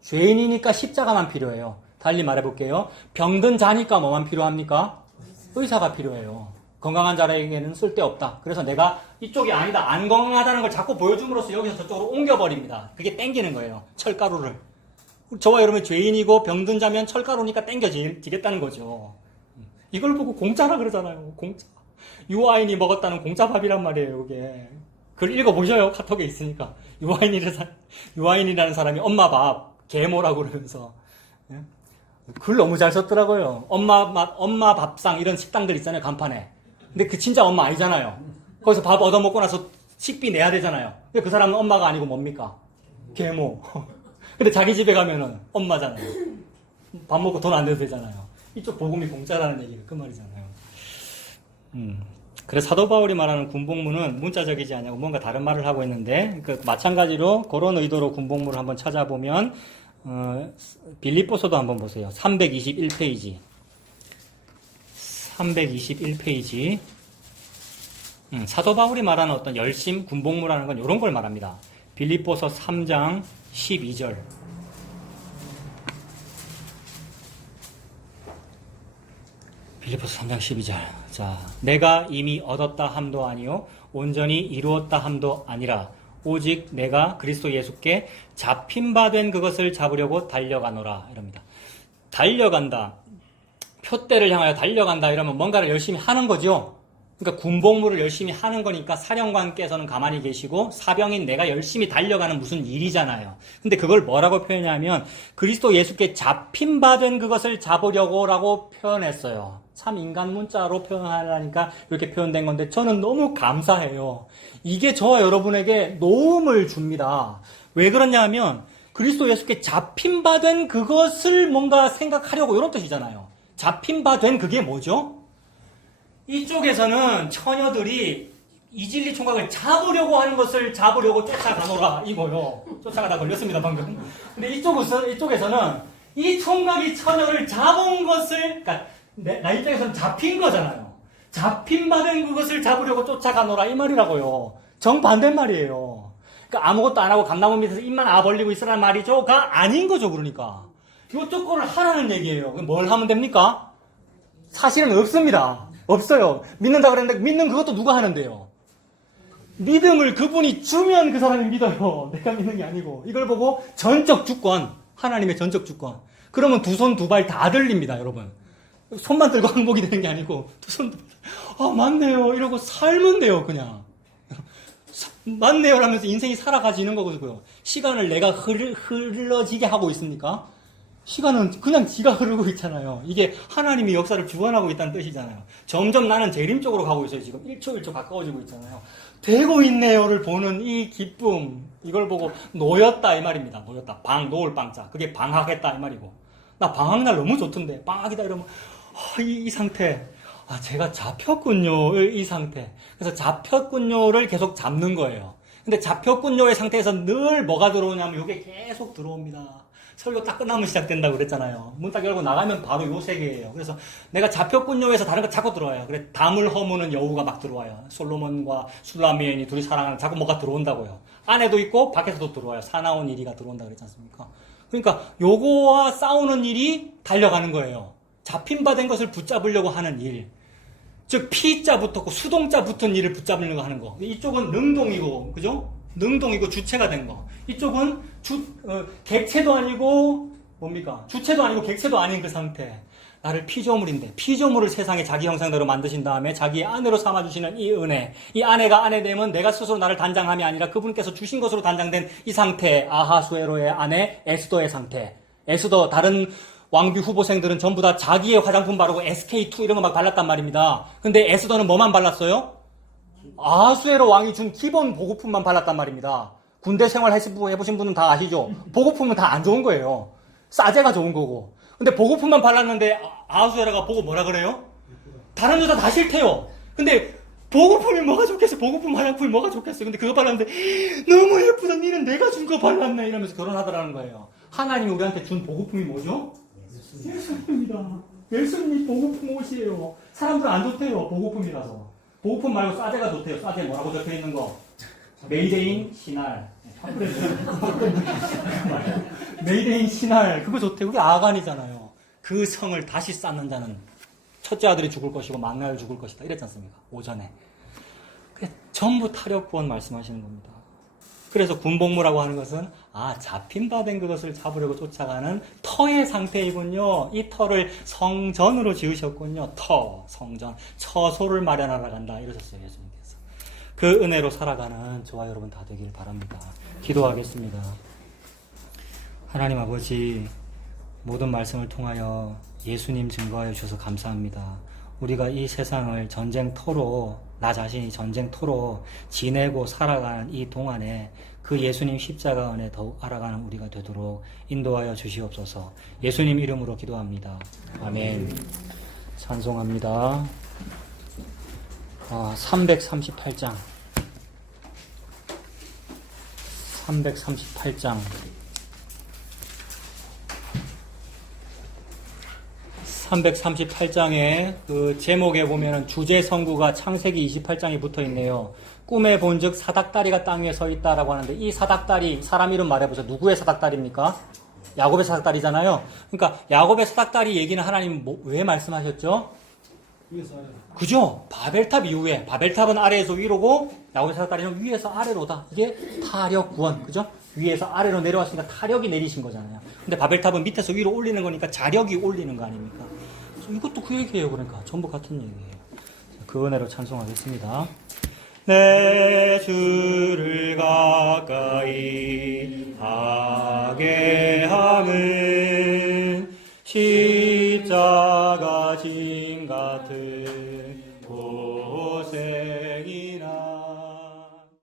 죄인이니까 십자가만 필요해요. 달리 말해볼게요. 병든 자니까 뭐만 필요합니까? 의사가 필요해요. 건강한 자에게는 쓸데없다. 그래서 내가 이쪽이 아니다. 안 건강하다는 걸 자꾸 보여줌으로써 여기서 저쪽으로 옮겨버립니다. 그게 땡기는 거예요. 철가루를. 저와 여러분이 죄인이고 병든 자면 철가루니까 땡겨지겠다는 거죠. 이걸 보고 공짜라 그러잖아요. 공짜. 유아인이 먹었다는 공짜밥이란 말이에요. 이게. 글 읽어보셔요. 카톡에 있으니까. 유아인이라는 사람이 엄마 밥, 계모라고 그러면서. 글 너무 잘 썼더라고요. 엄마 밥상 이런 식당들 있잖아요. 간판에. 근데 그 진짜 엄마 아니잖아요. 거기서 밥 얻어먹고 나서 식비 내야 되잖아요. 근데 그 사람은 엄마가 아니고 뭡니까? 계모. 근데 자기 집에 가면은 엄마잖아요. 밥 먹고 돈 안 내도 되잖아요. 이쪽 복음이 공짜라는 얘기가 그 말이잖아요. 그래서 사도 바울이 말하는 군복무는 문자적이지 않냐고 뭔가 다른 말을 하고 있는데 마찬가지로 그런 의도로 군복무를 한번 찾아보면 빌립보서도 한번 보세요. 321페이지. 321페이지. 사도 바울이 말하는 어떤 열심, 군복무라는 건 이런 걸 말합니다. 빌립보서 3장 12절. 빌립보서 3장 12절. 자, 내가 이미 얻었다 함도 아니요 온전히 이루었다 함도 아니라 오직 내가 그리스도 예수께 잡힌 바 된 그것을 잡으려고 달려가노라 이럽니다. 달려간다. 표대를 향하여 달려간다 이러면 뭔가를 열심히 하는 거죠. 그러니까 군복무를 열심히 하는 거니까 사령관께서는 가만히 계시고 사병인 내가 열심히 달려가는 무슨 일이잖아요. 근데 그걸 뭐라고 표현하냐면 그리스도 예수께 잡힌 바 된 그것을 잡으려고라고 표현했어요. 참 인간 문자로 표현하려니까 이렇게 표현된 건데 저는 너무 감사해요. 이게 저와 여러분에게 도움을 줍니다. 왜 그러냐면 그리스도 예수께 잡힌 바 된 그것을 뭔가 생각하려고 이런 뜻이잖아요. 잡힌 바 된 그게 뭐죠? 이쪽에서는 처녀들이 이진리 총각을 잡으려고 하는 것을 잡으려고 쫓아가노라 이거요. 쫓아가다 걸렸습니다 방금. 근데 이쪽에서는 이 총각이 처녀를 잡은 것을 그러니까 나 입장에서는 잡힌 거잖아요. 잡힌 바 된 그것을 잡으려고 쫓아가노라 이 말이라고요. 정반대 말이에요. 그러니까 아무것도 안 하고 감나무 밑에서 입만 벌리고 있으라는 말이죠.가 아닌 거죠. 그러니까 이쪽 거를 하라는 얘기예요. 그럼 뭘 하면 됩니까? 사실은 없습니다. 없어요. 믿는다 그랬는데 믿는 그것도 누가 하는데요? 믿음을 그분이 주면 그 사람이 믿어요. 내가 믿는 게 아니고. 이걸 보고 전적 주권, 하나님의 전적 주권. 그러면 두 손 두 발 다 들립니다, 여러분. 손만 들고 항복이 되는 게 아니고 두 손, 맞네요. 이러고 살면 돼요, 그냥. 맞네요 라면서 인생이 살아가지는 거고요. 시간을 내가 흘러지게 하고 있습니까? 시간은 그냥 지가 흐르고 있잖아요. 이게 하나님이 역사를 주관하고 있다는 뜻이잖아요. 점점 나는 재림 쪽으로 가고 있어요. 지금 1초 1초 가까워지고 있잖아요. 되고 있네요를 보는 이 기쁨, 이걸 보고 놓였다 이 말입니다. 놓였다. 놓을 방자. 그게 방학했다 이 말이고. 나 방학날 너무 좋던데 방학이다 이러면 이 상태 제가 잡혔군요. 이 상태. 그래서 잡혔군요를 계속 잡는 거예요. 근데 잡혔군요의 상태에서 늘 뭐가 들어오냐면 이게 계속 들어옵니다. 설교 딱 끝나면 시작된다고 그랬잖아요. 문 딱 열고 나가면 바로 요 세계예요. 그래서 내가 잡혔군요에서 다른 거 자꾸 들어와요. 그래, 담을 허무는 여우가 막 들어와요. 솔로몬과 술라미엔이 둘이 사랑하는 자꾸 뭐가 들어온다고요. 안에도 있고 밖에서도 들어와요. 사나운 이리가 들어온다 그랬지 않습니까? 그러니까 요거와 싸우는 일이 달려가는 거예요. 잡힌 바 된 것을 붙잡으려고 하는 일. 즉 피자 붙었고 수동자 붙은 일을 붙잡으려고 하는 거. 이쪽은 능동이고, 그죠? 능동이고 주체가 된 거. 이쪽은 객체도 아니고 뭡니까? 주체도 아니고 객체도 아닌 그 상태. 나를 피조물인데 피조물을 세상에 자기 형상대로 만드신 다음에 자기 아내로 삼아주시는 이 은혜. 이 아내가 아내 되면 내가 스스로 나를 단장함이 아니라 그분께서 주신 것으로 단장된 이 상태. 아하수에로의 아내 에스더의 상태. 에스더 다른 왕비 후보생들은 전부 다 자기의 화장품 바르고 SK2 이런 거 막 발랐단 말입니다. 근데 에스더는 뭐만 발랐어요? 아하수에로 왕이 준 기본 보급품만 발랐단 말입니다. 군대 생활 해보신 분은 다 아시죠? 보급품은 다 안 좋은 거예요. 싸제가 좋은 거고. 근데 보급품만 발랐는데 아하수에로가 보고 뭐라 그래요? 다른 여자 다 싫대요. 근데 보급품이 뭐가 좋겠어? 보급품 화장품이 뭐가 좋겠어? 근데 그거 발랐는데 너무 예쁘다. 니는 내가 준 거 발랐네. 이러면서 결혼하더라는 거예요. 하나님이 우리한테 준 보급품이 뭐죠? 예수님입니다. 예수님이 보급품 옷이에요. 사람들은 안 좋대요. 보급품이라서. 보급품 말고 싸제가 좋대요. 싸제 뭐라고 적혀있는 거? 메이데인 신할. 메이데인 신할. 그거 좋대요. 그게 아간이잖아요. 그 성을 다시 쌓는 자는 첫째 아들이 죽을 것이고 막내 아들이 죽을 것이다. 이랬지 않습니까? 오전에. 그게 전부 타력구원 말씀하시는 겁니다. 그래서 군복무라고 하는 것은 잡힌 바 된 그것을 잡으려고 쫓아가는 터의 상태이군요. 이 터를 성전으로 지으셨군요. 터, 성전, 처소를 마련하러 간다 이러셨어요. 예수님께서. 그 은혜로 살아가는 저와 여러분 다 되길 바랍니다. 기도하겠습니다. 하나님 아버지, 모든 말씀을 통하여 예수님 증거하여 주셔서 감사합니다. 우리가 이 세상을 전쟁터로, 나 자신이 전쟁터로 지내고 살아가는 이 동안에 그 예수님 십자가 은혜 더욱 알아가는 우리가 되도록 인도하여 주시옵소서. 예수님 이름으로 기도합니다. 아멘. 찬송합니다. 338장. 338장. 338장의 그 제목에 보면은 주제 성구가 창세기 28장에 붙어 있네요. 꿈에 본즉 사닥다리가 땅 위에 서 있다라고 하는데 이 사닥다리 사람 이름 말해보세요. 누구의 사닥다리입니까? 야곱의 사닥다리잖아요. 그러니까 야곱의 사닥다리 얘기는 하나님 왜 말씀하셨죠? 그죠? 바벨탑 이후에 바벨탑은 아래에서 위로고 야곱의 사닥다리는 위에서 아래로다. 이게 타력 구원, 그죠? 위에서 아래로 내려왔으니까 타력이 내리신 거잖아요. 근데 바벨탑은 밑에서 위로 올리는 거니까 자력이 올리는 거 아닙니까? 그래서 이것도 그 얘기예요. 그러니까 전부 같은 얘기예요. 그 은혜로 찬송하겠습니다. 내 주를 가까이 하게 함은